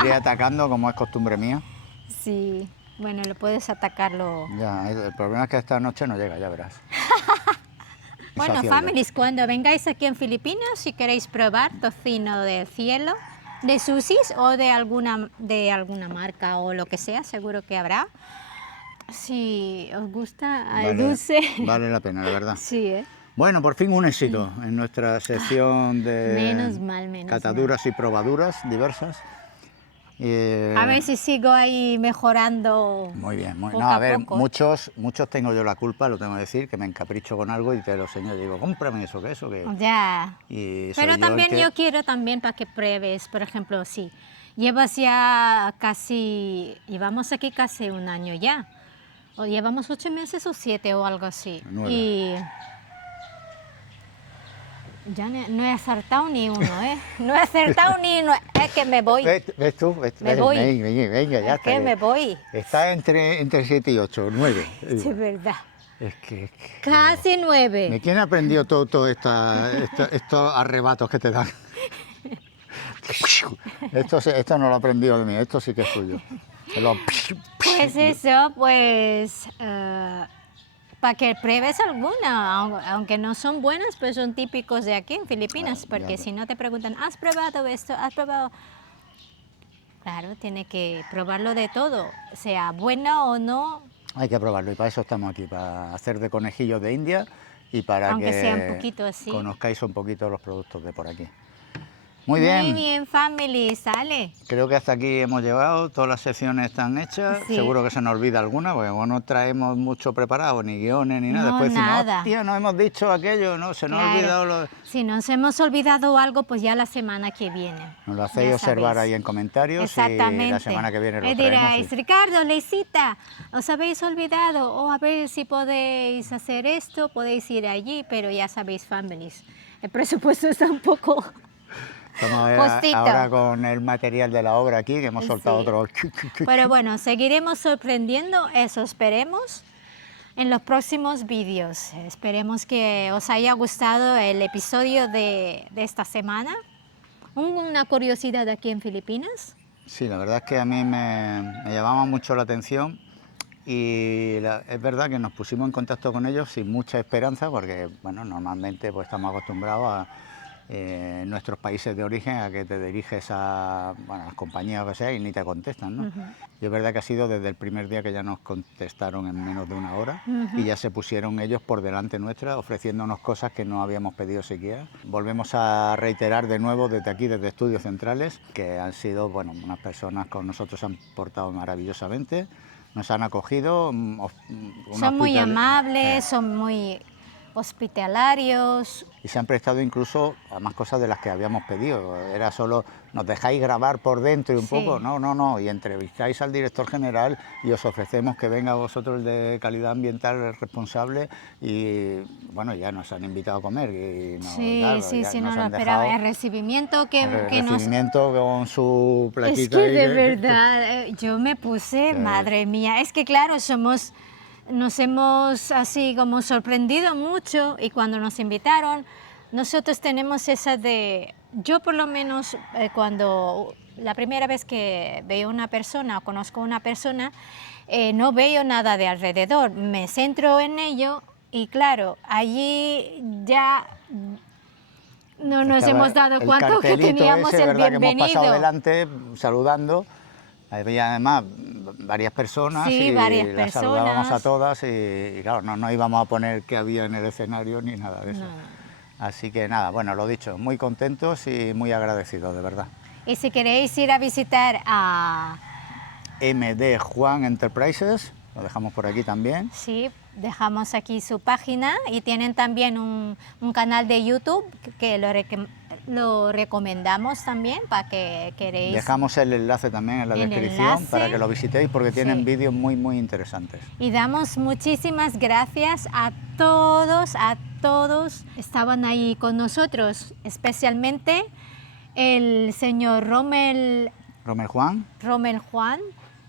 iré atacando como es costumbre mía. Sí, bueno, lo puedes atacarlo. Ya, el problema es que esta noche no llega, ya verás. Bueno, Esa fiebre. families, cuando vengáis aquí en Filipinas, si queréis probar tocino del cielo, de Susie's o de alguna marca o lo que sea, seguro que habrá. Si os gusta el dulce. Vale la pena, la verdad. Sí, ¿eh? Bueno, por fin un éxito en nuestra sección de Menos mal. cataduras y probaduras diversas. A ver si sigo ahí mejorando. Muy bien, poco no, a ver, poco. muchos tengo yo la culpa, lo tengo que decir, que me encapricho con algo y te lo enseño, digo, cómprame eso, que eso, que... Ya. Y soy Pero el también que- yo quiero también para que pruebes, por ejemplo, sí. Llevas ya llevamos aquí casi un año ya. O llevamos 8 meses o 7 o algo así. 9. Y ya no he acertado ni uno, ¿eh? No he acertado ni uno. Es que me voy. ¿Ves tú? Me voy. Venga, ya Es está. que me voy. Está entre 7 y 8, 9. Sí, es verdad. Es que... Casi 9. ¿De quién ha aprendido todo estos arrebatos que te dan? Esto no lo he aprendido de mí, esto sí que es suyo. Pues eso, pues para que pruebes alguna, aunque no son buenas, pues son típicos de aquí en Filipinas, porque si no te preguntan, ¿has probado esto? ¿Has probado? Claro, tiene que probarlo de todo, sea bueno o no. Hay que probarlo y para eso estamos aquí, para hacer de conejillos de India y para Aunque que sea un poquito así. conozcáis un poquito los productos de por aquí. Muy bien. Muy bien, family, sale. Creo que hasta aquí hemos llegado, todas las secciones están hechas, Sí. seguro que se nos olvida alguna, porque como no traemos mucho preparado, ni guiones, ni nada, No, después decimos, nada. hostia, no hemos dicho aquello, no, se nos ha Claro. olvidado lo... Si nos hemos olvidado algo, pues ya la semana que viene. Nos lo hacéis Ya observar sabéis. ahí en comentarios Exactamente. y la semana que viene lo Y traemos. diráis, y- Ricardo, Leisita, ¿os habéis olvidado? O a ver si podéis hacer esto, podéis ir allí, pero ya sabéis, families, el presupuesto está un poco... Estamos Justito. ahora con el material de la obra aquí, que hemos soltado Sí. otro... Pero bueno, seguiremos sorprendiendo, eso esperemos, en los próximos vídeos. Esperemos que os haya gustado el episodio de esta semana. Una curiosidad aquí en Filipinas. Sí, la verdad es que a mí me llamaba mucho la atención y es verdad que nos pusimos en contacto con ellos sin mucha esperanza porque, bueno, normalmente pues estamos acostumbrados a en nuestros países de origen a que te diriges a bueno, las compañías o que sea y ni te contestan, ¿no? Y es verdad que ha sido desde el primer día que ya nos contestaron en menos de una hora y ya se pusieron ellos por delante nuestra ofreciéndonos cosas que no habíamos pedido siquiera. Volvemos a reiterar de nuevo desde aquí, desde Estudios Centrales, que han sido, bueno, unas personas con nosotros se han portado maravillosamente, nos han acogido. Son muy amables, son muy hospitalarios. Y se han prestado incluso a más cosas de las que habíamos pedido. Era solo, nos dejáis grabar por dentro y un Sí. poco, no, y entrevistáis al director general y os ofrecemos que venga vosotros el de calidad ambiental el responsable y bueno, ya nos han invitado a comer. Y no, Sí, claro, sí, ya sí, nos no lo han esperaba. dejado El recibimiento que nos... recibimiento con su Es platita. que ahí de verdad, yo me puse, madre mía, es que claro, nos hemos así como sorprendido mucho y cuando nos invitaron, nosotros tenemos esa de, yo por lo menos cuando la primera vez que veo una persona o conozco una persona, no veo nada de alrededor, me centro en ello y claro, allí ya no nos Estaba hemos dado el cuenta que cartelito teníamos ese, el ¿verdad? Que hemos pasado bienvenido. delante saludando. Había además varias personas Sí, y varias las saludábamos a personas. todas y claro, no íbamos a poner qué había en el escenario ni nada de eso. Así que nada, bueno, lo dicho, muy contentos y muy agradecidos, de verdad. Y si queréis ir a visitar a... MD Juan Enterprises, lo dejamos por aquí también. Sí, dejamos aquí su página y tienen también un canal de YouTube que lo recomendamos también para que queréis... Dejamos el enlace también en la El descripción enlace. para que lo visitéis porque tienen Sí. vídeos muy, muy interesantes. Y damos muchísimas gracias a todos. Estaban ahí con nosotros, especialmente el señor Rommel Juan.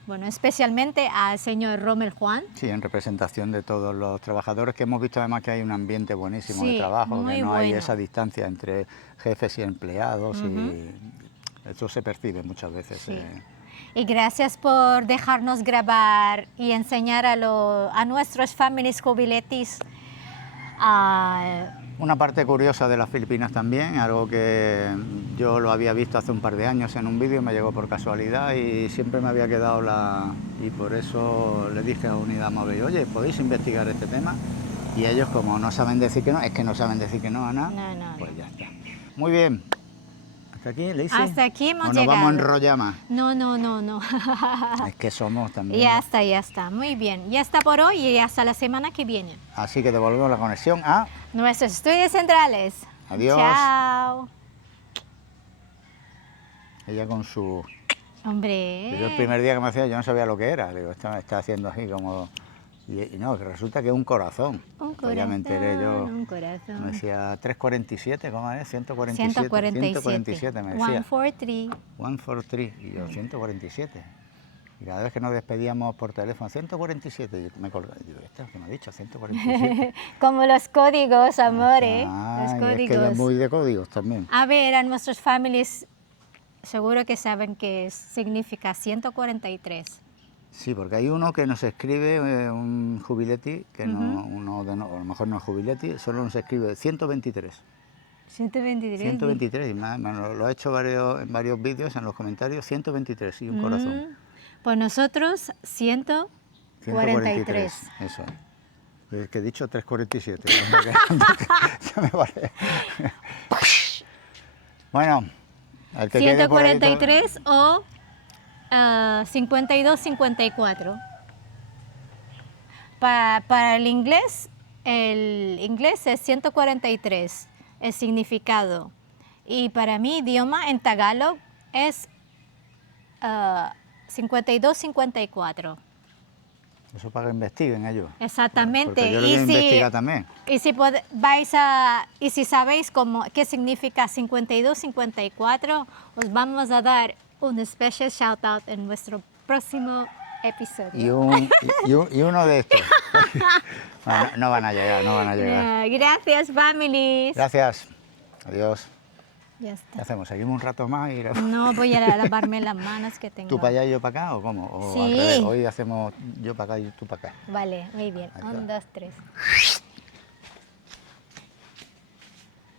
Bueno, especialmente al señor Rommel Juan. Sí, en representación de todos los trabajadores, que hemos visto además que hay un ambiente buenísimo de Sí, trabajo, muy que no hay bueno. esa distancia entre jefes y empleados y eso se percibe muchas veces. Sí. Y gracias por dejarnos grabar y enseñar a nuestros families jubiletis a... Una parte curiosa de las Filipinas también, algo que yo lo había visto hace un par de años en un vídeo, me llegó por casualidad y siempre me había quedado y por eso le dije a Unidad Móvil, oye, ¿podéis investigar este tema? Y ellos como no saben decir que no, es que no saben decir que no a nada, pues ya está. Muy bien. ¿Hasta aquí, Leisy? Hasta aquí hemos ¿O nos llegado. vamos a enrollar más? No. Es que somos también. Ya está. Muy bien. Ya está por hoy y hasta la semana que viene. Así que devolvemos la conexión a... Nuestros estudios centrales. Adiós. Chao. Ella con su... Hombre. Yo el primer día que me hacía yo no sabía lo que era. Digo, esto me está haciendo así como... Y no, que resulta que es un corazón. Pues ya me enteré yo. Un corazón. Me decía 347, ¿cómo es? 147. 147 me decía. 143. 143. Y yo, 147. Y cada vez que nos despedíamos por teléfono, 147. Y yo me colgaba. Y digo, ¿esto que me ha dicho? 147. Como los códigos, amores. Ah, Los y es que códigos. es muy de códigos también. A ver, a nuestros families seguro que saben que significa 143. Sí, porque hay uno que nos escribe, un jubileti, que no, a lo mejor no es jubileti, solo nos escribe 123. 123. 123, y lo ha hecho en varios vídeos, en los comentarios, 123 y un corazón. Pues nosotros 100 43. Eso es. Es que he dicho 3,47. Ya me vale. Bueno, al que quede por ahí todo- 143 o 52-54. Para el inglés es 143, el significado. Y para mi idioma, en Tagalog, es 52-54. Eso para que investiguen ellos. Exactamente. Porque yo lo voy a investigar también. Y si sabéis qué significa 52-54, os vamos a dar un special shout out en nuestro próximo episodio. Y uno de estos. Bueno, no van a llegar, no van a llegar. Gracias, families. Gracias. Adiós. Ya ¿Qué está. hacemos? ¿Seguimos un rato más? Y... No voy a lavarme las manos que tengo. ¿Tú para allá y yo para acá o cómo? O Sí. al revés, hoy hacemos yo para acá y tú para acá. Vale, muy bien. Ahí va. 1, 2, 3.